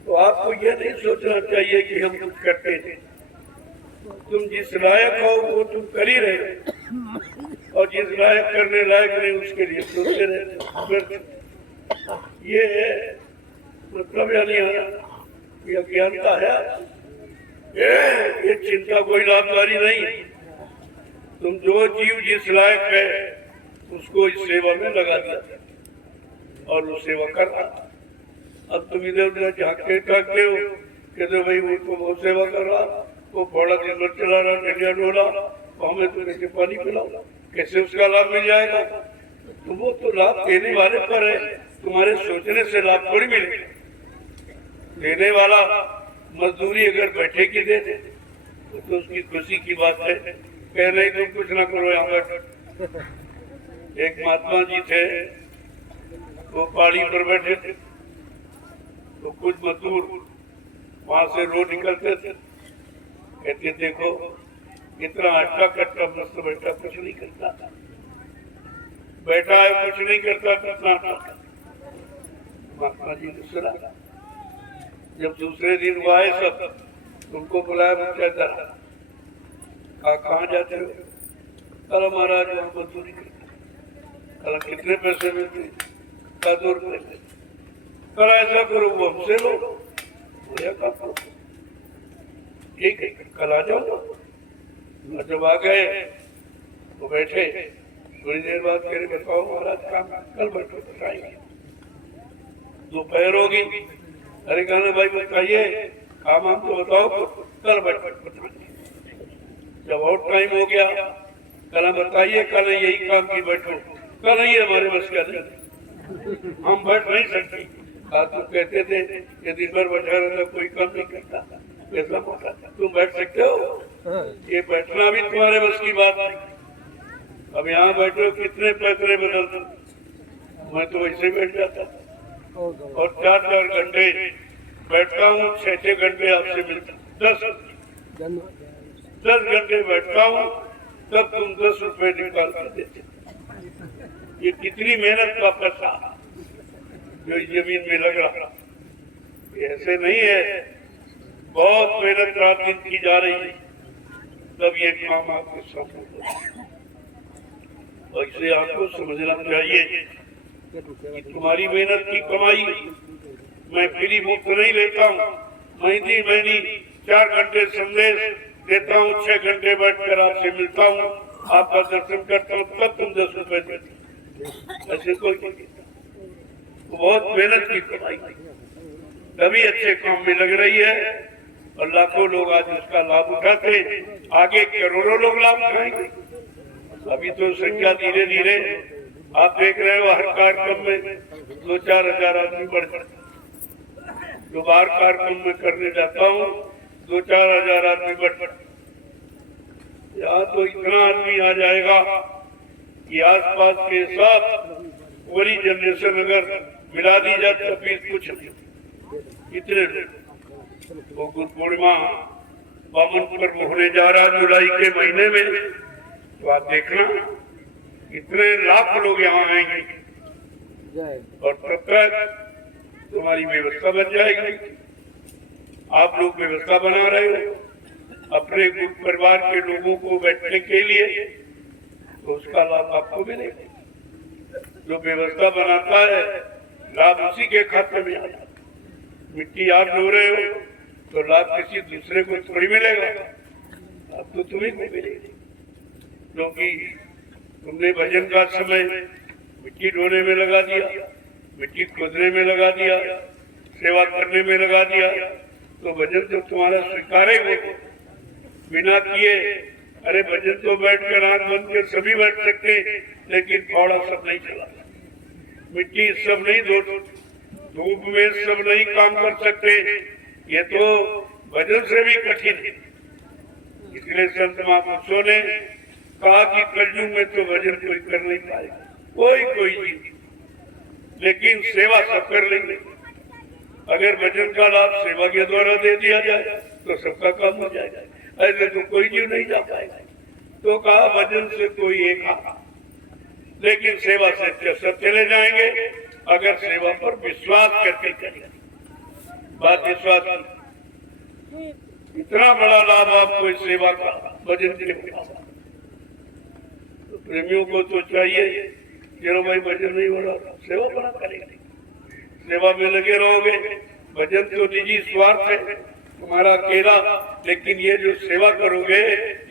तो आपको यह नहीं सोचना चाहिए कि हम कुछ करते थे। तुम जिस लायक हो वो तुम कर ही रहे हो, और जिस लायक करने लायक नहीं उसके लिए सोचते रहते। ये मतलब या नहीं आया, ये अज्ञानता है। ये चिंता कोई लाभकारी नहीं। तुम जो जीव जिस लायक है उसको इस सेवा में लगा दिया और वो सेवा कर रहा। अब तुम इधर उधर झांकते ठाकते हो, कहते भाई वो तो बहुत सेवा कर रहा, वो बड़ा दिन भर चला रहा, डंडिया डोला, तो हमें तो कैसे पानी पिलाओ, कैसे उसका लाभ मिल जाएगा? तो वो तो लाभ देने वाले पर है, तुम्हारे सोचने से लाभ थोड़ी मिलेगा। देने वाला मजदूरी अगर बैठे की दे दे तो उसकी खुशी की बात है। कह नहीं तुम कुछ ना करो यहाँ बैठो। एक महात्मा जी थे, वो पहाड़ी पर बैठे थे, तो कुछ मजदूर वहां से रोड निकलते थे, कहते देखो इतना अट्टा कट्टा मस्त बैठा, कुछ नहीं करता, बैठा है कुछ नहीं करता, कितना अट्टा। महात्मा जी ने सुना। जब दूसरे दिन वो आए सब, उनको बुलाया, मुझे डरा, कहाँ जाते हो? कल महाराज वहाँ मजदूरी करते। कल कितने पैसे मिलते? 2 रुपये। कल ऐसा करो वो हमसे लो, करो ठीक है, कल आ जाओ। और जब आ गए वो बैठे, थोड़ी देर बाद कह रहे बताओ महाराज काम, कल बैठो बताएंगे। दोपहर होगी, अरे कहना भाई बताइए काम आप तो बताओ, कल बैठो बताएंगे। जब और टाइम हो गया, कल बताइए, कल यही काम की बैठो, कल ये हमारे बस का नहीं, हम बैठ नहीं सकते। तो कहते थे कि दिन भर बैठा रहता कोई काम नहीं करता, ऐसा होता था। तुम बैठ सकते हो? ये बैठना भी तुम्हारे बस की बात नहीं। अब यहाँ बैठो, कितने पैसे बदलते, मैं तो वैसे बैठ जाता और 4-4 घंटे बैठता हूँ, 6-6 घंटे आपसे मिलता, 10 घंटे बैठता हूँ, तब तुम 10 रुपए निकाल कर देते। ये कितनी मेहनत का पैसा जो जमीन में लग रहा, ऐसे नहीं है, बहुत मेहनत रात दिन की जा रही है, तब ये काम आपके सामने। और इसे आपको समझना चाहिए कि तुम्हारी मेहनत की कमाई मैं फ्री मुफ्त नहीं लेता हूँ। महीने 4 घंटे संदेश देता हूँ, 6 घंटे बैठकर आपसे मिलता हूँ, आपका दर्शन करता हूँ, तब तुम 10 रुपए देते। ऐसे कोई नहीं देता। बहुत मेहनत की कमाई तभी अच्छे काम में लग रही है, और लाखों लोग आज उसका लाभ उठाते, आगे करोड़ों लोग लाभ उठाएंगे। अभी तो संख्या धीरे धीरे आप देख रहे हो, हर कार्यक्रम में 2-4 हजार आदमी बढ़ जाते। जो बाहर कार्यक्रम में करने जाता हूँ, 2-4 हजार आदमी बढ़, यहाँ तो इतना आदमी आ जाएगा कि आसपास के साथ पूरी जनरेशन अगर मिला दी जाती तो फिर कुछ नहीं। इतने वो गुरु पूर्णिमा वामन पर्व होने जा रहा जुलाई के महीने में, तो आप देखना इतने लाख लोग यहाँ आएंगे, और तब तक तुम्हारी व्यवस्था बन जाएगी। आप लोग व्यवस्था बना रहे हो अपने गुरु परिवार के लोगों को बैठने के लिए, तो उसका लाभ आपको मिलेगा। जो व्यवस्था बनाता है लाभ उसी के खाते में आता है। मिट्टी आप ढो रहे हो तो लाभ किसी दूसरे को थोड़ी मिलेगा, अब तो तुम्हें को मिलेगी, क्योंकि तुमने भजन का समय मिट्टी ढोने में लगा दिया, मिट्टी खोदने में लगा दिया, सेवा करने में लगा दिया, तो भजन तो तुम्हारा स्वीकारेगा। बिना किए, अरे भजन तो बैठकर आंख बंद कर सभी बैठ सकते, लेकिन फावड़ा सब नहीं चला, मिट्टी सब नहीं धो, धूप में सब नहीं काम कर सकते, ये तो भजन से भी कठिन है। इसलिए संत महापुरुषों ने कहा कि कलयुग में तो भजन कोई कर नहीं पाएगा, कोई जीव, लेकिन सेवा सब कर लेंगे। अगर भजन का लाभ सेवा के द्वारा दे दिया जाए तो सबका काम हो जाएगा, ऐसे तो कोई जीव नहीं जा पाएगा। तो कहा भजन से कोई एक आ, लेकिन सेवा से सब चले जाएंगे, अगर सेवा पर विश्वास करके करेंगे। बात विश्वास, इतना बड़ा लाभ आपको इस सेवा का भजन के तो प्रेमियों को तो चाहिए, चलो भाई भजन नहीं हो रहा, सेवा बना करेंगे, सेवा में लगे रहोगे। भजन तो निजी स्वार्थ है तुम्हारा अकेला, लेकिन ये जो सेवा करोगे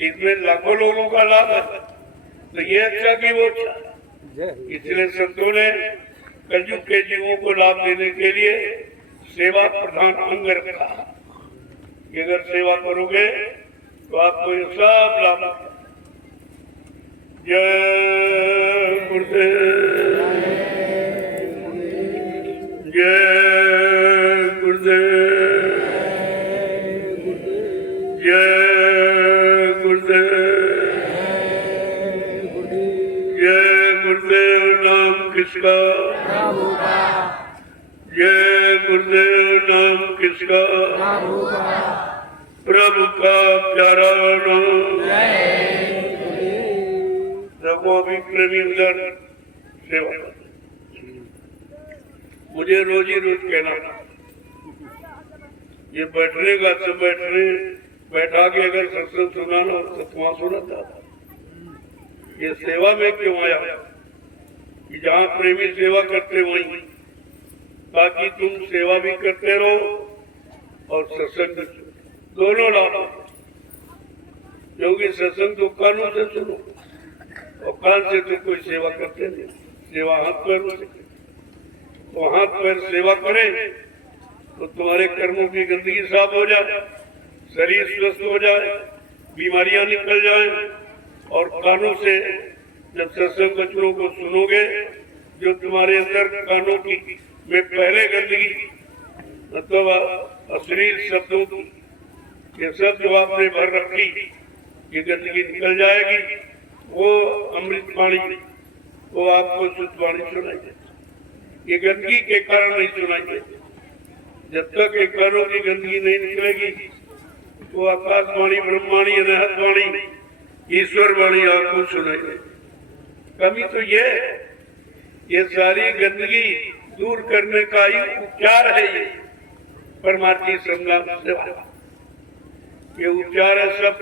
इसमें लाखों लोगों का लाभ है, तो ये अच्छा कि वो अच्छा। इसलिए संतों ने कलयुग के जीवों को लाभ देने के लिए सेवा प्रधान अंग रखा। अगर सेवा करोगे तो आपको ये सब लाभ। जय गुरुदेव, जय गुरुदेव, जय गुरुदेव, जय गुरुदेव। नाम किसका? जय गुरुदेव। नाम किसका? प्रभु का प्यारा नाम। रघुआ भी प्रेमी उधर सेवा। मुझे रोज ही रोज कहना ये बैठने का सब बैठा के अगर सत्संग सुनाना हो तो तुम्हारा सुनाता ये सेवा में क्यों आया कि जहाँ प्रेमी सेवा करते वहीं, ताकि तुम सेवा भी करते रहो और सत्संग दोनों लाभ। क्योंकि सत्संग तो कानों से सुनो और कान से तो कोई सेवा करते नहीं। सेवा हाथ पैर से, तो हाथ पैर सेवा करें तो तुम्हारे कर्मों की गंदगी साफ हो जाए, शरीर स्वस्थ हो जाए, बीमारियां निकल जाए। और कानों से जब सत्संग वचनों को सुनोगे, जो तुम्हारे अंदर कानों की में पहले गंदगी मतलब अश्लील शब्दों की ये सब जो आपने भर रखी, ये गंदगी निकल जाएगी। वो अमृत वाणी, वो आपको शुद्ध वाणी सुनाई देती। ये गंदगी के कारण नहीं सुनाई देती। जब तक ये कानों की गंदगी नहीं निकलेगी, वो आकाशवाणी, ब्रह्मवाणी, अनहत वाणी, ईश्वर वाणी आपको सुनाई देती। कमी तो ये सारी गंदगी दूर करने का ही उपचार है। ये परमार्थी संग्राम सेवा, ये उपचार है। सब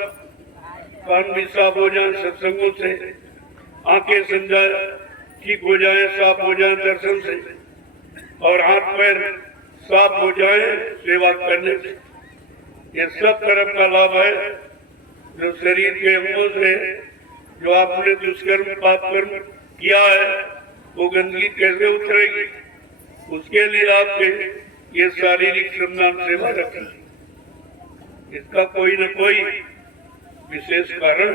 कान भी साफ हो जाए सत्संगों से, आंखें समझा ठीक हो जाए, साफ हो जाए दर्शन से, और हाथ पैर साफ हो जाए सेवा करने से। ये सब तरफ का लाभ है। जो शरीर के अंगों से जो आपने दुष्कर्म पाप कर्म किया है, वो गंदगी कैसे उतरेगी, उसके लिए आपके ये शारीरिक श्रमदान सेवा रखी। इसका कोई न कोई विशेष कारण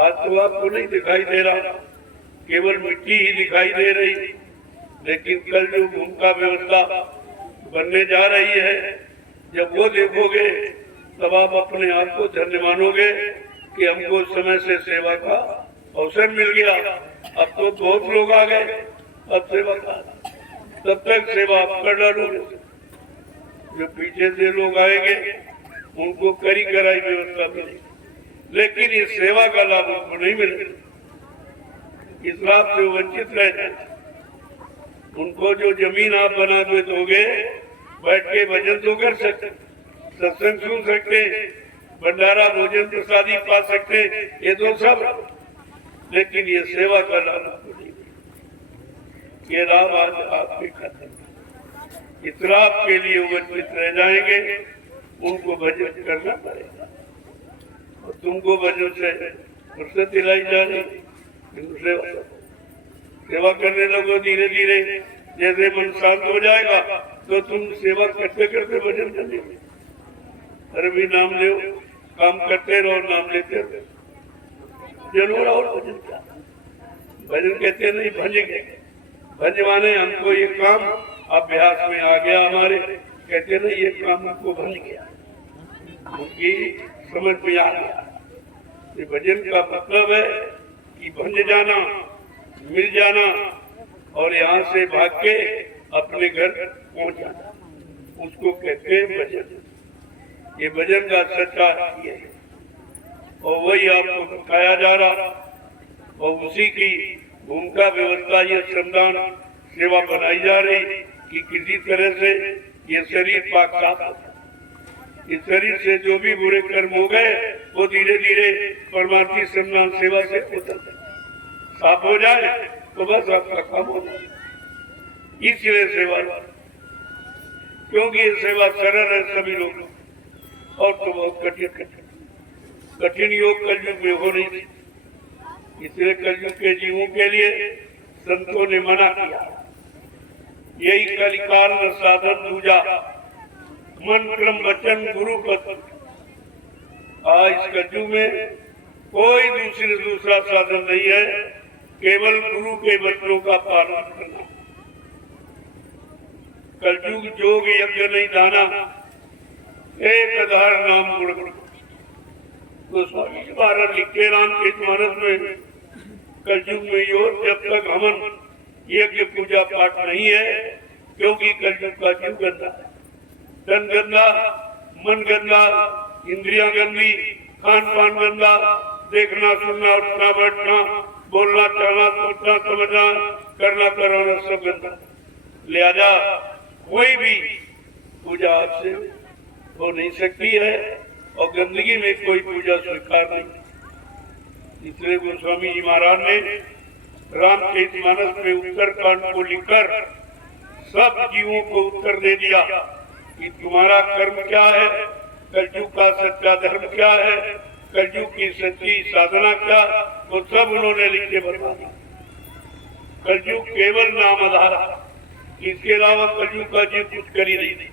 आज तो आपको नहीं दिखाई दे रहा, केवल मिट्टी ही दिखाई दे रही। लेकिन कल जो भूमिका व्यवस्था बनने जा रही है, जब वो देखोगे तब आप अपने आप को धन्य मानोगे कि हमको समय से सेवा का अवसर मिल गया। अब तो बहुत लोग आ गए, अब सेवा का तब तक सेवा आप कर डालोगे। जो पीछे से लोग आएंगे उनको करी कराई व्यवस्था मिलेगी, लेकिन इस सेवा का लाभ उनको नहीं मिलेगा। इस लाभ से वंचित रह जाए। उनको जो जमीन आप बना दोगे, बैठ के भजन तो कर सकते, सत्संग सुन सकते, भंडारा भोजन प्रसादी पा सकते, ये तो सब, लेकिन ये सेवा का लाभ नहीं। ये लाभ आज आपके खत्म। इस लाभ के लिए वंचित रह जाएंगे, उनको भजन करना पड़ेगा। और तुमको भजन से फुर्सत दिलाई जा रही, सेवा करने लगो धीरे धीरे। जैसे मन शांत हो जाएगा तो तुम सेवा करते करते भजन करने, अरे भी नाम ले, काम करते रहो, नाम लेते रहो। जरूर और भजन क्या, भजन कहते नहीं भजेंगे। भजवाने हमको ये काम अभ्यास में आ गया हमारे, कहते नहीं ये काम हमको भज गया, उनकी समझ में आ गया। ये भजन का मतलब है कि भज जाना, मिल जाना, और यहाँ से भाग के अपने घर पहुंच जाना, उसको कहते हैं भजन। ये भजन का सच्चा है, और वही आपको बताया जा रहा, और उसी की भूमिका व्यवस्था ये श्रमदान सेवा बनाई जा रही कि किसी तरह से ये शरीर पाक साफ हो। इस शरीर से जो भी बुरे कर्म हो गए वो धीरे धीरे परमार्थी श्रमदान सेवा से साफ हो जाए, तो बस आपका काम हो जाए। इसलिए सेवा, क्योंकि ये सेवा सरल है सभी लोग, और तो बहुत कठिन योग कलयुग में हो नहीं थी। इसलिए कलयुग के जीवों के लिए संतों ने मना किया। यही कलिकाल न साधन दूजा, मन क्रम वचन गुरु पद। आज कलयुग में कोई दूसरा साधन नहीं है, केवल गुरु के वचनों का पालन करना। कलयुग जोग यज्ञ नहीं दाना, एक आधार नाम गुण। तो स्वामी जी महाराज लिखते रामचरितमानस में, कलयुग में और जब तक हवन यज्ञ पूजा पाठ नहीं है, क्योंकि कलयुग का जीव गंदा है, तन गंदा, मन गंदा, इंद्रियां गंदी, खान पान गंदा, देखना सुनना उठना बैठना बोलना चलना सोचना समझना करना कराना सब गंदा। लिहाजा कोई भी पूजा आपसे हो नहीं सकती है और गंदगी में कोई पूजा स्वीकार नहीं। इसलिए गोस्वामी जी महाराज ने रामचरितमानस में उत्तरकांड को लिखकर सब जीवों को उत्तर दे दिया कि तुम्हारा कर्म क्या है, कलयुग का सच्चा धर्म क्या है, कलयुग की सच्ची साधना क्या, वो सब उन्होंने लिख के बता दिया। कलयुग केवल नाम आधार, इसके अलावा कलयुग का जीव कुछ कर ही नहीं,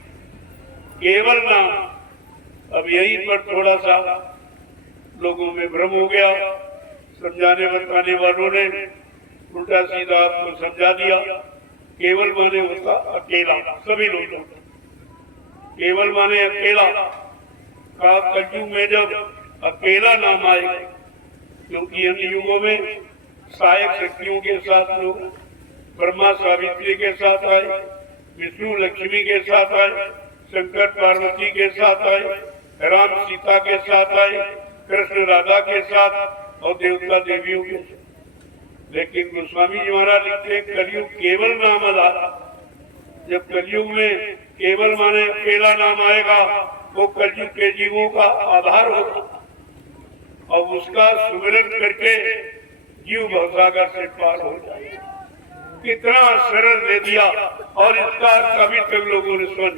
केवल नाम। अब यहीं पर थोड़ा सा लोगों में भ्रम हो गया, समझाने बताने वालों ने उल्टा सीधा आपको समझा दिया। केवल माने होता अकेला, सभी लोग केवल माने अकेला का। कलयुग में जब अकेला नाम आएगा, क्योंकि अन्य युगों में सहायक शक्तियों के साथ लोग ब्रह्मा सावित्री के साथ आए, विष्णु लक्ष्मी के साथ आए, शंकर पार्वती के साथ आए, राम सीता के साथ आए, कृष्ण राधा के साथ और देवता देवियों के साथ। लेकिन गोस्वामी जी महाराज लिखते कलयुग केवल नाम आधार। जब कलयुग में केवल माने अकेला नाम आएगा, वो कलयुग के जीवों का आधार होगा और उसका सुमिरन करके जीव भवसागर से पार हो जाएगा। कितना सरल दे दिया और इसका कभी तक लोगों ने सुन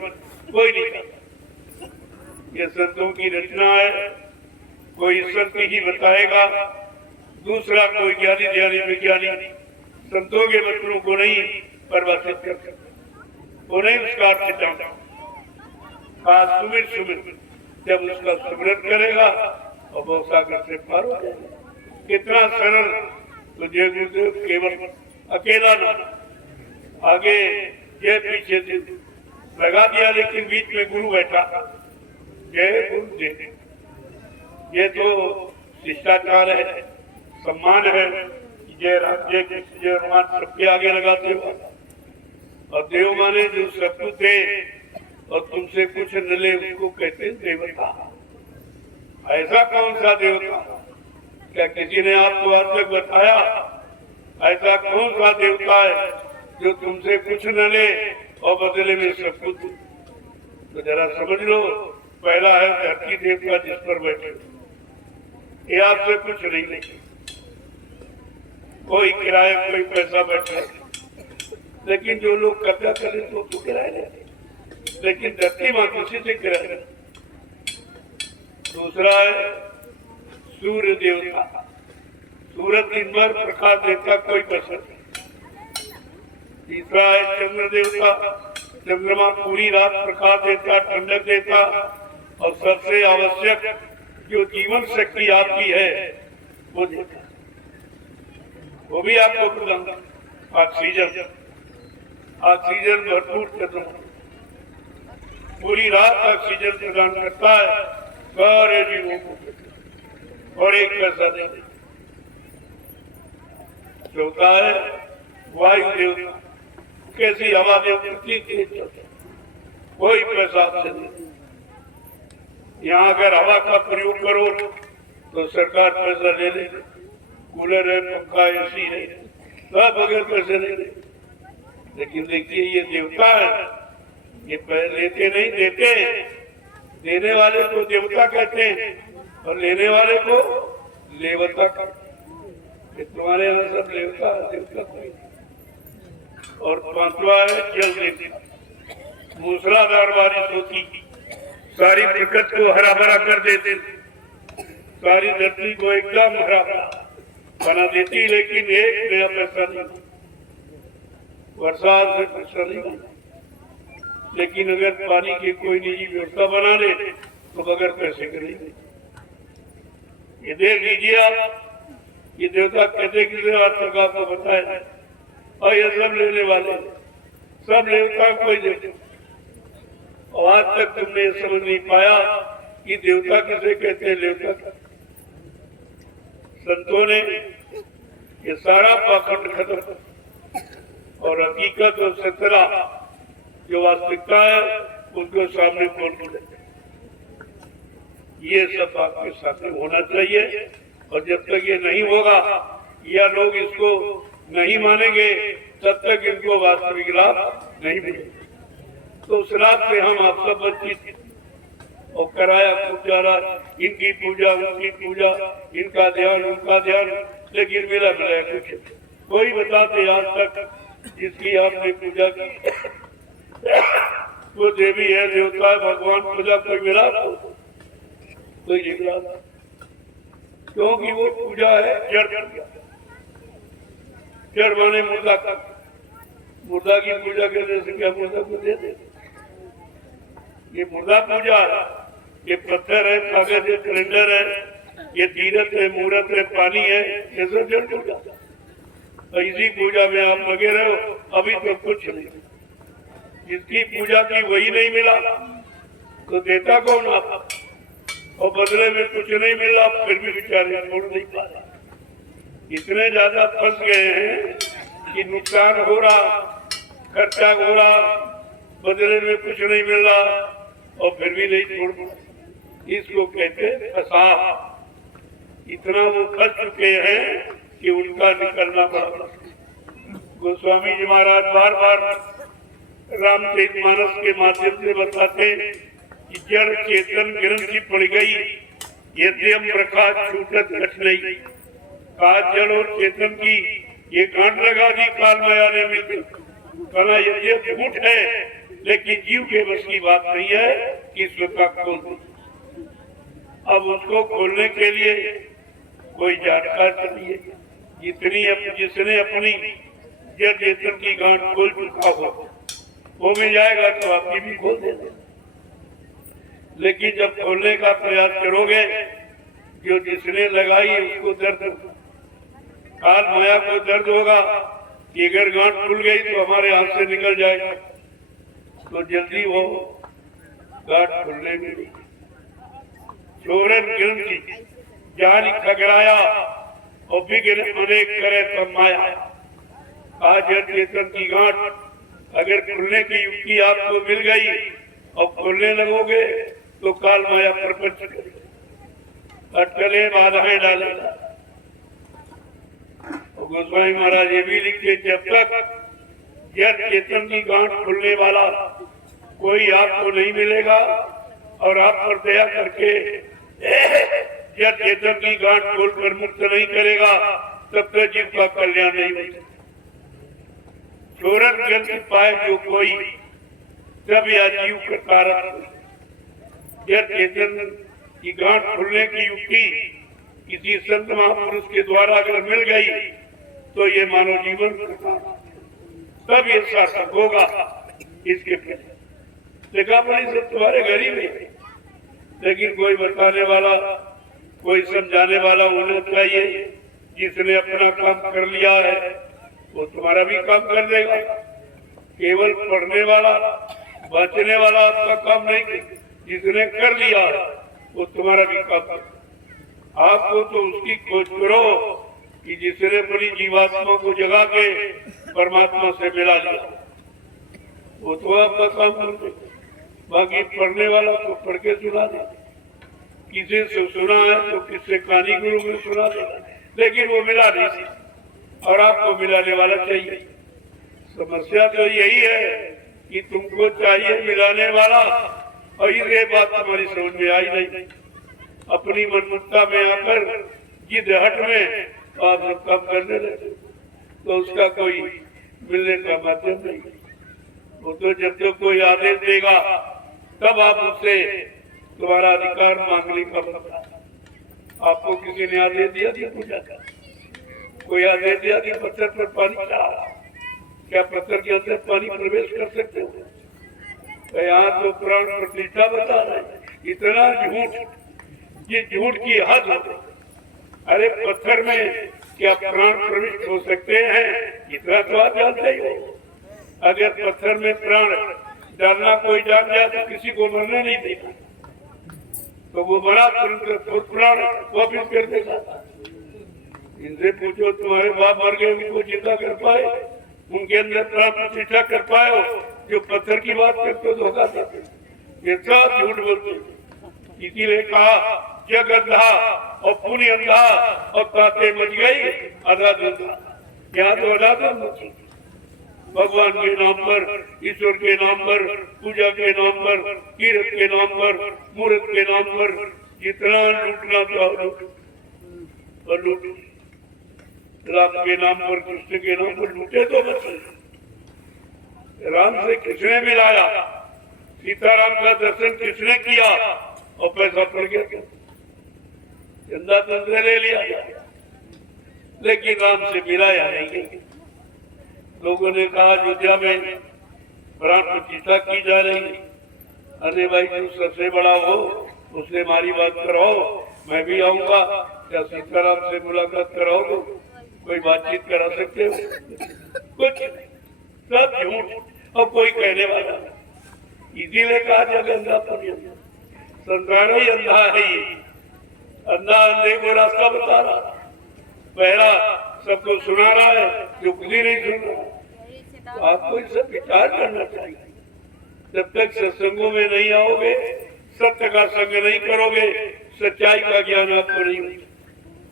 कोई नहीं करता। ये संतों की रचना है, कोई संत ही बताएगा, दूसरा कोई ज्ञानी ध्यानी विज्ञानी संतों के वचनों को नहीं परिभाषित कर सकता, उन्हें उसका अर्थ जानता। सुमिर सुमिर जब उसका सुमिरन करेगा और भवसागर से पार हो जाएगा। कितना सरल। तो जय गुरुदेव केवल अकेला ना, आगे जय पीछे लगा दिया, लेकिन बीच में गुरु बैठा। जय गुरुदेव, ये तो शिष्टाचार है, सम्मान है। जय जय हनुमान सबके आगे लगाते हो। और देव माने जो सब कुछ दे और तुमसे कुछ न ले, उसको कहते हैं देवता। ऐसा कौन सा देवता? क्या किसी ने आपको आज तक बताया? ऐसा कौन सा देवता है जो तुमसे कुछ न ले और बदले में सब कुछ? तो जरा समझ लो, पहला है धरती देवता जिस पर बैठे, ये आपसे कुछ नहीं, कोई किराए कोई पैसा बैठे। लेकिन जो लोग कब्जा करें तो किराए लेते, लेकिन धरती मां किसी से किराए। दूसरा है सूर्य देवता, सूरज दिन भर प्रकाश देता, कोई कसर नहीं। तीसरा है चंद्र देवता, चंद्रमा पूरी रात प्रकाश देता, ठंडक देता। और सबसे आवश्यक जो जीवन शक्ति आपकी है वो देता, वो भी आपको प्रदान। ऑक्सीजन, ऑक्सीजन भरपूर चंद्रमा पूरी रात ऑक्सीजन प्रदान करता है सारे जीवों को, और एक पैसा नहीं। चौथा है वायु देवता, कैसी हवा देवता, कोई पैसा आपसे नहीं। यहाँ अगर हवा का प्रयोग करो तो सरकार पैसा ले ले, कूलर है, पंखा, एसी है, सब बगैर पैसे नहीं ले। लेकिन देखिए ये देवता है, ये लेते नहीं, देते। देने वाले को देवता कहते हैं और लेने वाले को लेवता कहते हैं। तुम्हारे यहाँ सब लेवता देवता कोई। और पांचवा है जल देवता, मूसलाधार बारिश होती, सारी प्रकृति को हरा भरा कर देते, सारी धरती को एकदम हरा भरा बना देती, लेकिन एक नया पैसा नहीं, बरसात से पैसा नहीं। लेकिन अगर पानी की कोई निजी व्यवस्था बना ले तो बगैर पैसे करेंगे। ये देख लीजिए आप, ये देवता कहते कितने बार तक आपको बताया, और ये सब लेने वाले सब देवता कोई देखो, और आज तक तुमने ये समझ नहीं पाया कि देवता किसे कहते हैं। देवता संतों ने ये सारा पाखंड खत्म और हकीकत और सत्ता जो वास्तविकता है उसको सामने खोल दिया। ये सब आपके सामने होना चाहिए, और जब तक ये नहीं होगा या लोग इसको नहीं मानेंगे तब तक इनको वास्तविक लाभ नहीं मिलेगा। तो उस लाभ से हम आप सब बच्चे और कराया पूजा, इनकी पूजा उनकी पूजा, इनका ध्यान उनका ध्यान, लेकिन मिला मिलाया कुछ कोई बताते आज तक जिसकी आपने पूजा की वो देवी है, देवता है, भगवान पूजा कोई मिला कोई नहीं मिला, क्योंकि वो पूजा है जड़ माने मुर्दा का, मुर्दा की पूजा करने से क्या मुर्दा को दे दे। ये मुर्दा पूजा है, ये पत्थर है, कागज है, कैलेंडर है, ये तीरथ है, मुहूर्त है, पानी है, ये सब जड़ पूजा। तो इसी पूजा में आप लगे रहो, अभी तो कुछ नहीं। जिसकी पूजा की वही नहीं मिला तो देता कौन आप, और बदले में कुछ नहीं मिला फिर भी बेचारे छोड़ नहीं पा रहा। इतने ज्यादा फंस गए हैं कि नुकसान हो रहा, खर्चा हो रहा, बदले में कुछ नहीं मिल रहा और फिर भी नहीं छोड़ पा। इसको कहते फंसा। इतना वो फंस चुके हैं कि उनका निकलना पड़ा। गोस्वामी जी महाराज बार बार रामचरितमानस के माध्यम से बताते कि जड़ चेतन ग्रंथि पड़ गई, यद्यम प्रकाश छूटत घट नहीं। काज जड़ और चेतन की ये गांठ लगा दी काल माया ने मिलकर। कहना ये झूठ है, लेकिन जीव के बस की बात नहीं है कि इसका खोल दे। अब उसको खोलने के लिए कोई जानकार चाहिए। जिसने अपनी जड़ चेतन की गांठ खोल चुका हो वो मिल जाएगा तो आपकी भी खोल दे। लेकिन जब खोलने का प्रयास करोगे, जो जिसने लगाई उसको दर्द, काल माया को दर्द होगा कि अगर गांठ खुल गई तो हमारे हाथ से निकल जाएगा, तो जल्दी वो गांठ खुलने में चोरन ग्रंथि जान खगड़ाया और बिगड़ अनेक करे तब माया। आज जड़ चेतन की गांठ अगर खुलने की युक्ति आपको मिल गई और खोलने लगोगे तो काल माया प्रपंच अटकलें बाधाएं डालेगा। गोस्वामी महाराज ये भी लिखते, जब तक जड़ चेतन की गांठ खुलने वाला कोई आपको नहीं मिलेगा और आप पर दया करके जड़ चेतन की गांठ खोलकर मुक्त नहीं करेगा, तब तक जीव का कल्याण नहीं होगा। चोरन ग्रंथि पाए जो कोई, तब या जीव का कारण। जड़ चेतन की गांठ खुलने की युक्ति किसी संत महापुरुष के द्वारा अगर मिल गई तो ये मानव जीवन तब ये सार्थक होगा। इसके देखा पड़ी सब तुम्हारे घर ही में, लेकिन कोई बताने वाला, कोई समझाने वाला होना चाहिए। जिसने अपना काम कर लिया है वो तुम्हारा भी काम कर देगा। केवल पढ़ने वाला, बचने वाला आपका काम नहीं, जिसने कर लिया वो तुम्हारा भी काम कर। आपको तो उसकी खोज करो कि जिसने अपनी जीवात्मा को जगा के परमात्मा से मिला लिया, वो तो आपका काम कर दे। बाकी पढ़ने वाला तो पढ़ के सुना दे, किसी से सुना है तो किससे कहानी गुरु में सुना दे, लेकिन वो मिला नहीं और आपको मिलाने वाला चाहिए। समस्या तो यही है कि तुमको चाहिए मिलाने वाला, और ये बात तुम्हारी समझ में आई नहीं। अपनी मनमत्ता में आकर जिद हट में आप सब काम करने लगे तो उसका कोई मिलने का माध्यम नहीं। वो तो जब तक कोई आदेश देगा तब आप उससे तुम्हारा अधिकार मांगने का बनता। आपको किसी ने आदेश दिया था पूजा का, कोई आदेश दिया कि पत्थर पर पानी चढ़ा, क्या पत्थर के अंदर पानी प्रवेश कर सकते हो? तो यहाँ तो पुराण प्रतिष्ठा बता रहे, इतना झूठ, ये झूठ की हद हो गई। अरे पत्थर में क्या प्राण प्रविष्ट हो सकते हैं? इतना तो आप जानते ही हो। अगर पत्थर में प्राण डालना कोई जान जाए तो किसी को मरने नहीं देगा, तो वो बड़ा तुरंत प्राण वापिस कर देगा। इनसे पूछो तुम्हारे बाप मर गए, उनको जिंदा कर पाए? उनके अंदर प्राण प्रतिष्ठा कर पाए हो? जो पत्थर की बात करते धोखा देते, ये सब झूठ बोलते। इसीलिए कहा जग अंधा और पुण्य अंधा और ताते मच गई आधा धंधा। यहाँ तो आधा मची। भगवान के नाम पर, ईश्वर के नाम पर, पूजा के नाम पर, कीर्त के नाम पर, मूर्त के नाम पर जितना लूटना चाहो और लूट। राम के नाम पर, कृष्ण के नाम पर लूटे तो बचे। राम से किसने मिलाया? सीताराम का दर्शन किसने किया और पैसा पड़ गया? क्या चंदा तंत्र ले लिया, लेकिन राम से मिलाया नहीं। लोगों ने कहा अयोध्या में प्राण प्रतिष्ठा की जा रही। अरे भाई तू सबसे बड़ा हो, उससे हमारी बात कराओ, मैं भी आऊंगा। क्या सीताराम से मुलाकात कराओगे? कोई बातचीत करा सकते हो? कुछ नहीं, सब झूठ और कोई कहने वाला नहीं। इसीलिए कहा जग अंधा पुण्य अंधा, संसार ही अंधा है। ये अंधा अंधे को रास्ता बता रहा, पहला सबको सुना रहा है जो खुद ही नहीं सुन रहा। तो आपको इसे विचार करना चाहिए। जब तक सत्संगों में नहीं आओगे, सत्य का संग नहीं करोगे, सच्चाई का ज्ञान आपको नहीं होगा।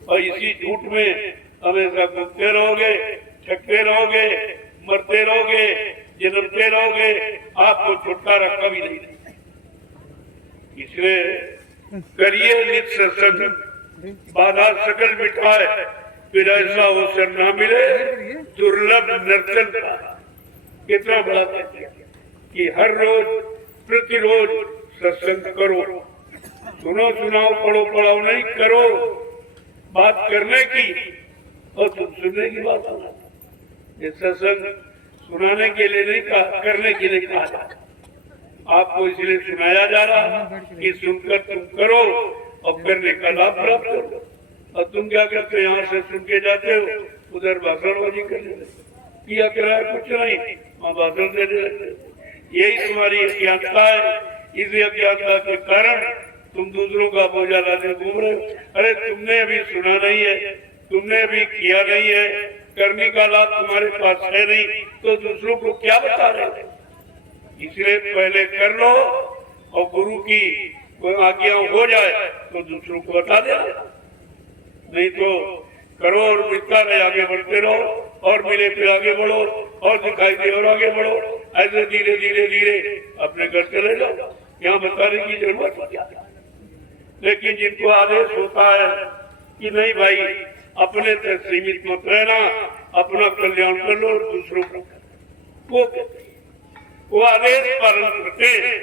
और इसी झूठ में हमेशा घूमते रहोगे, ठगते रहोगे, मरते रहोगे, जन्मते रहोगे, आपको छुटकारा कभी नहीं। इसलिए करिए नित सत्संग, बाधा सकल मिटाए, फिर ऐसा अवसर ना मिले दुर्लभ नर्तन का। कितना बड़ा कि हर रोज प्रतिरोज सत्संग करो। सुनो सुनाओ पढ़ो पढ़ाओ नहीं, करो बात करने की और तुम सुनने की बात होना। ये सत्संग सुनाने के लिए नहीं कहा, करने के लिए कहा। आपको इसलिए सुनाया जा रहा कि सुनकर तुम करो और करने का लाभ प्राप्त करो। और तुम क्या करते हो? यहाँ से सुन के जाते हो, उधर भाषणबाजी करने लगते, किया कराया कुछ नहीं, वहाँ भाषण देने लगते। यही तुम्हारी अज्ञानता है। इस अज्ञानता के कारण तुम दूसरों का बोझा लाने घूम रहे हो। अरे तुमने अभी सुना नहीं है, तुमने अभी किया नहीं है, करने का लाभ तुम्हारे पास है नहीं, तो दूसरों को क्या बता रहे हो? इसलिए पहले कर लो और गुरु की आज्ञा हो जाए तो दूसरों को बता देना। नहीं तो करो और मिलता रहे, आगे बढ़ते रहो, और मिले फिर आगे बढ़ो, और दिखाई दे और आगे बढ़ो। ऐसे धीरे धीरे धीरे अपने घर चले जाओ। यहाँ बताने की जरूरत क्या है? लेकिन जिनको आदेश होता है कि नहीं भाई अपने तक सीमित मत रहना, अपना कल्याण कर लो और दूसरों का, वो आदेश पालन करते हैं,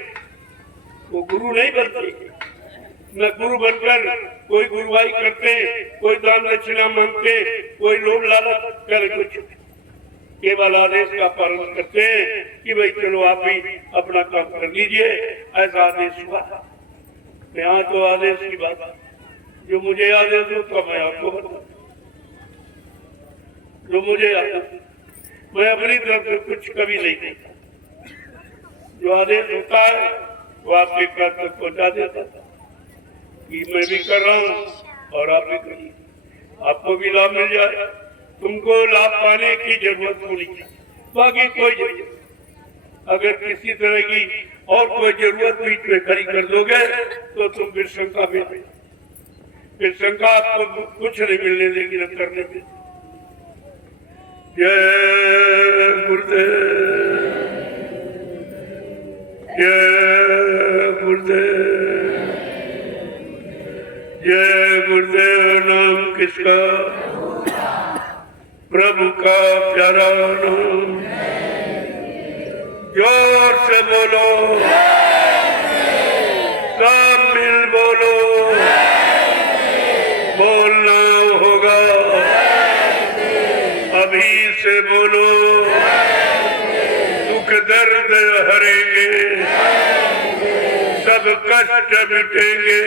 वो गुरु नहीं बनते। न गुरु बनकर कोई गुरुवाई करते, कोई दान दक्षिणा मांगते, कोई लोभ लालच कर कुछ, केवल आदेश का पालन करते हैं कि भाई चलो आप भी अपना काम कर लीजिए। ऐसा आदेश हुआ। यहाँ तो आदेश की बात, जो मुझे आदेश हो तो मैं आपको बताऊं, जो मुझे आदेश, मैं अपनी तरफ से कुछ कभी नहीं देता। जो आदेश होता है वो आपके घर तक पहुँचा देता था कि मैं भी कर रहा हूँ और आप भी करिए, आपको भी लाभ मिल जाए। तुमको लाभ पाने की जरूरत होनी चाहिए, बाकी कोई जरूरत। अगर किसी तरह की और कोई जरूरत बीच में खड़ी कर दोगे तो तुम फिर शंका में, फिर शंका आपको कुछ नहीं मिलने देगी न करने में। जय गुरुदेव, जय गुरुदेव, जय गुरुदेव। नाम किसका? प्रभु का प्यारा नाम। जोर से बोलो, सब मिल बोलो, बोलना होगा अभी से बोलो। दुख दर्द हरेंगे, सब कष्ट मिटेंगे,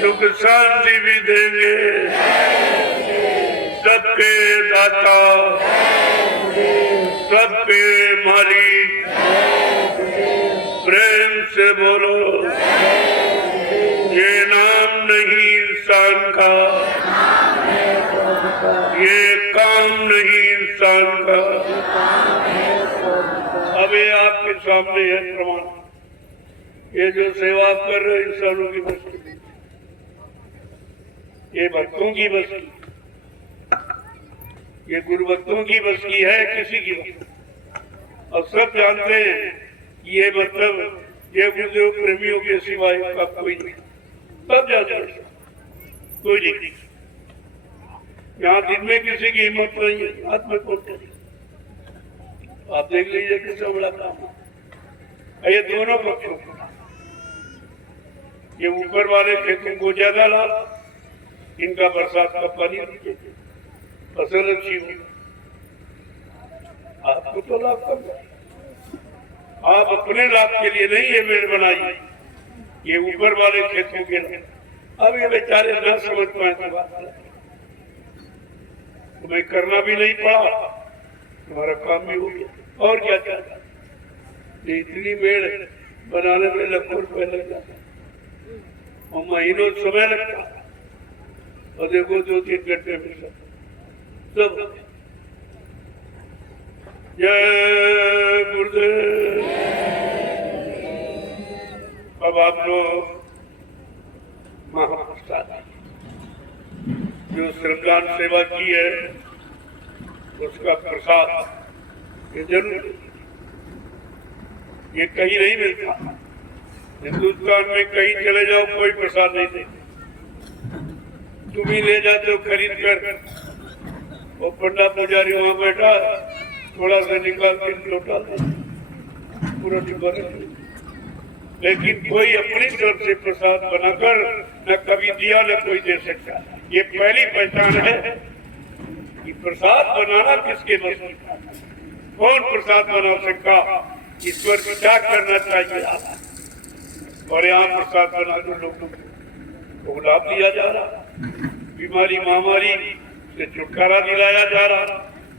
सुख शांति भी देंगे। सबके दाता, सबके मालिक, प्रेम से बोलो, ये नाम नहीं इंसान का, ये काम नहीं इंसान का। अब ये आपके सामने है प्रमाण। ये जो सेवा कर रहे इंसानों की बस की, ये भक्तों की बस की, ये गुरु भक्तों की बस की है, किसी की बस। और सब जानते हैं कि ये मतलब ये गुरुदेव प्रेमियों के सिवाय का कोई नहीं, सब जानते हैं, कोई नहीं। यहाँ दिन में किसी की हिम्मत नहीं है, हाथ में कौन करेगी। आप देख लीजिए कितना बड़ा काम है। ये दोनों पक्षों को, ये ऊपर वाले खेतों को ज्यादा लाभ, इनका बरसात का पानी, फसल अच्छी हुई, आपको तो लाभ कम है। आप अपने लाभ के लिए नहीं ये पेड़ बनाइए, ये ऊपर वाले खेतों के लिए। अब ये बेचारे न समझ पाए तो बात है, तुम्हें करना भी नहीं पड़ा, तुम्हारा काम भी हो गया। और क्या चाहता, इतनी पेड़ बनाने में लाखों रुपए लग जाता और महीनों समय लगता, और देखो 2-3 घंटे में सब। जय गुरुदेव। अब आप लोग महाप्रसाद जो श्रमदान सेवा की है उसका प्रसाद ये जरूर, ये कहीं नहीं मिलता। हिंदुस्तान में कहीं चले जाओ कोई प्रसाद नहीं देते, तुम ही ले जाते हो खरीद कर, और पंडा पुजारी वहां बैठा थोड़ा सा निकाल के लौटा पूरा डिब्बा रख। लेकिन कोई अपनी तरफ से प्रसाद बनाकर न कभी दिया न कोई दे सकता। ये पहली पहचान है कि प्रसाद बनाना किसके बस में, कौन प्रसाद बना सकता, ईश्वर को क्या करना चाहिए। और यहाँ प्रसाद बनाकर लोगों को लाभ दिया जा रहा, बीमारी महामारी से छुटकारा दिलाया जा रहा,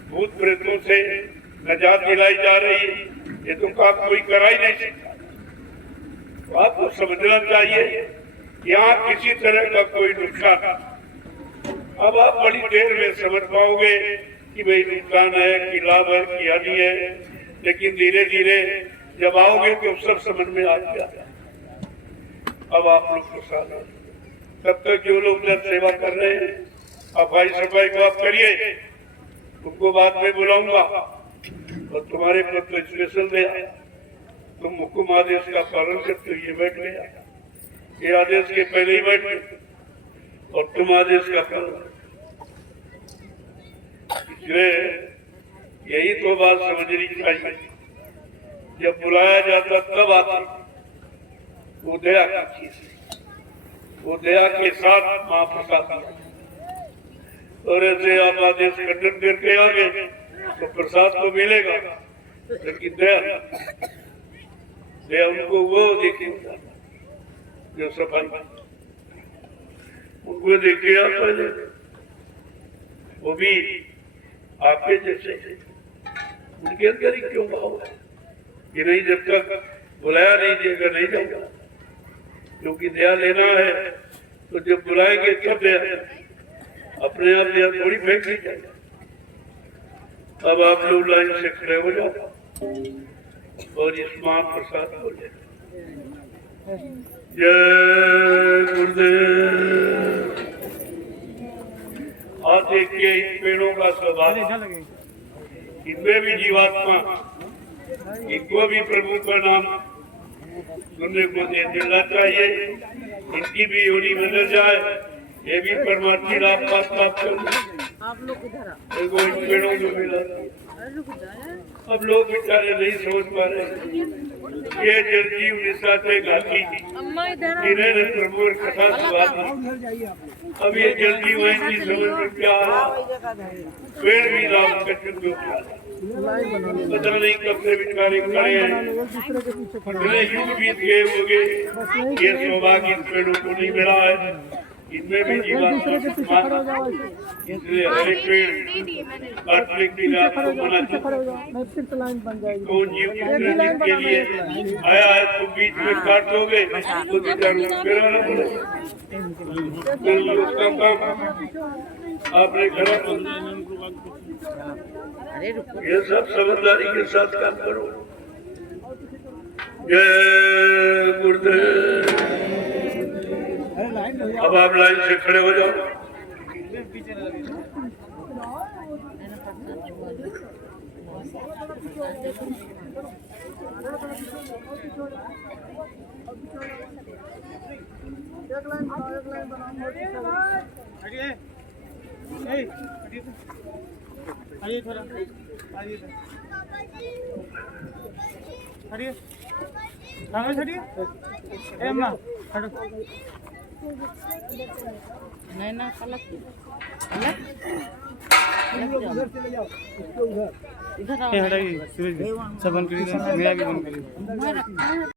भूत प्रेतों से नजात दिलाई जा रही है। ये तो काम कोई करा ही नहीं सकता। तो आपको समझना चाहिए यहाँ किसी तरह का कोई नुकसान, अब आप बड़ी देर में समझ पाओगे कि भाई नुकसान है कि लाभ है कि हानि है। लेकिन धीरे धीरे जब आओगे तो सब समझ में आ जाएगा। अब आप लोग प्रसाद, तब तक जो लोग जब सेवा कर रहे हैं सफाई सफाई को आप करिए, उनको बाद में बुलाऊंगा। और तुम्हारे पर तो स्पेशल दिया, तुम हुकुम आदेश का पालन करते हो, ये बैठ गया, ये आदेश के पहले ही बैठ गए और तुम आदेश का पालन। इसलिए यही तो बात समझनी चाहिए, जब बुलाया जाता तब आती वो दया की चीज, वो दया के साथ महाप्रसाद दिया। और ऐसे आप आदेश खंडन करके आ गए तो प्रसाद तो मिलेगा, लेकिन दया उनको वो देखिए जो सफाई, उनको देखिए आप पहले, वो भी आपके जैसे, उनके अंदर ही क्यों भाव है कि नहीं, जब तक बुलाया नहीं देगा नहीं जाएगा। क्योंकि दया लेना है तो जब बुलाएंगे तब दया, अपने आप दया थोड़ी फेंक ली जाएगा। अब आप लोग लाइन से खड़े हो जाओ और इस महाप्रसाद को ले। जय गुरुदेव। और देखिए इन पेड़ों का स्वभाव, इनमें भी जीवात्मा, इनको भी प्रभु का नाम सुनने को दे देना चाहिए, इनकी भी योनि बदल जाए, ये भी परमात्मा लाभ प्राप्त कर। आप लोग इन पेड़ों को मिला, अब लोग बेचारे नहीं समझ पा रहे। ये जल जीव निशाते घाटी जिन्हें प्रभु कथा सुना, अब ये जल जीव की समझ में क्या, पेड़ भी लाभ कर चुके, पता नहीं कब से विचारे खड़े हैं, कितने युग बीत गए होंगे, ये सौभाग्य इन पेड़ों को नहीं मिला है। इनमें भी जीवन इसलिए हर एक पेड़ काटने की रात को मना कौन जीव के लिए आया है, तो बीच में काट दोगे तो बेचारों को फिर आना पड़ेगा। उसका काम आपने करा, ये सब समझदारी के साथ काम करो। जय गुरुदेव। अब आप लाइन से खड़े हो जाओ। एक लाइन बनाओ। आइए थोड़ा, आइए हटिए, कागज हटिए, ए अम्मा हटो। नहीं ना अलग इधर हटाइए, सब बंद करिए, मेरा भी बंद करिए।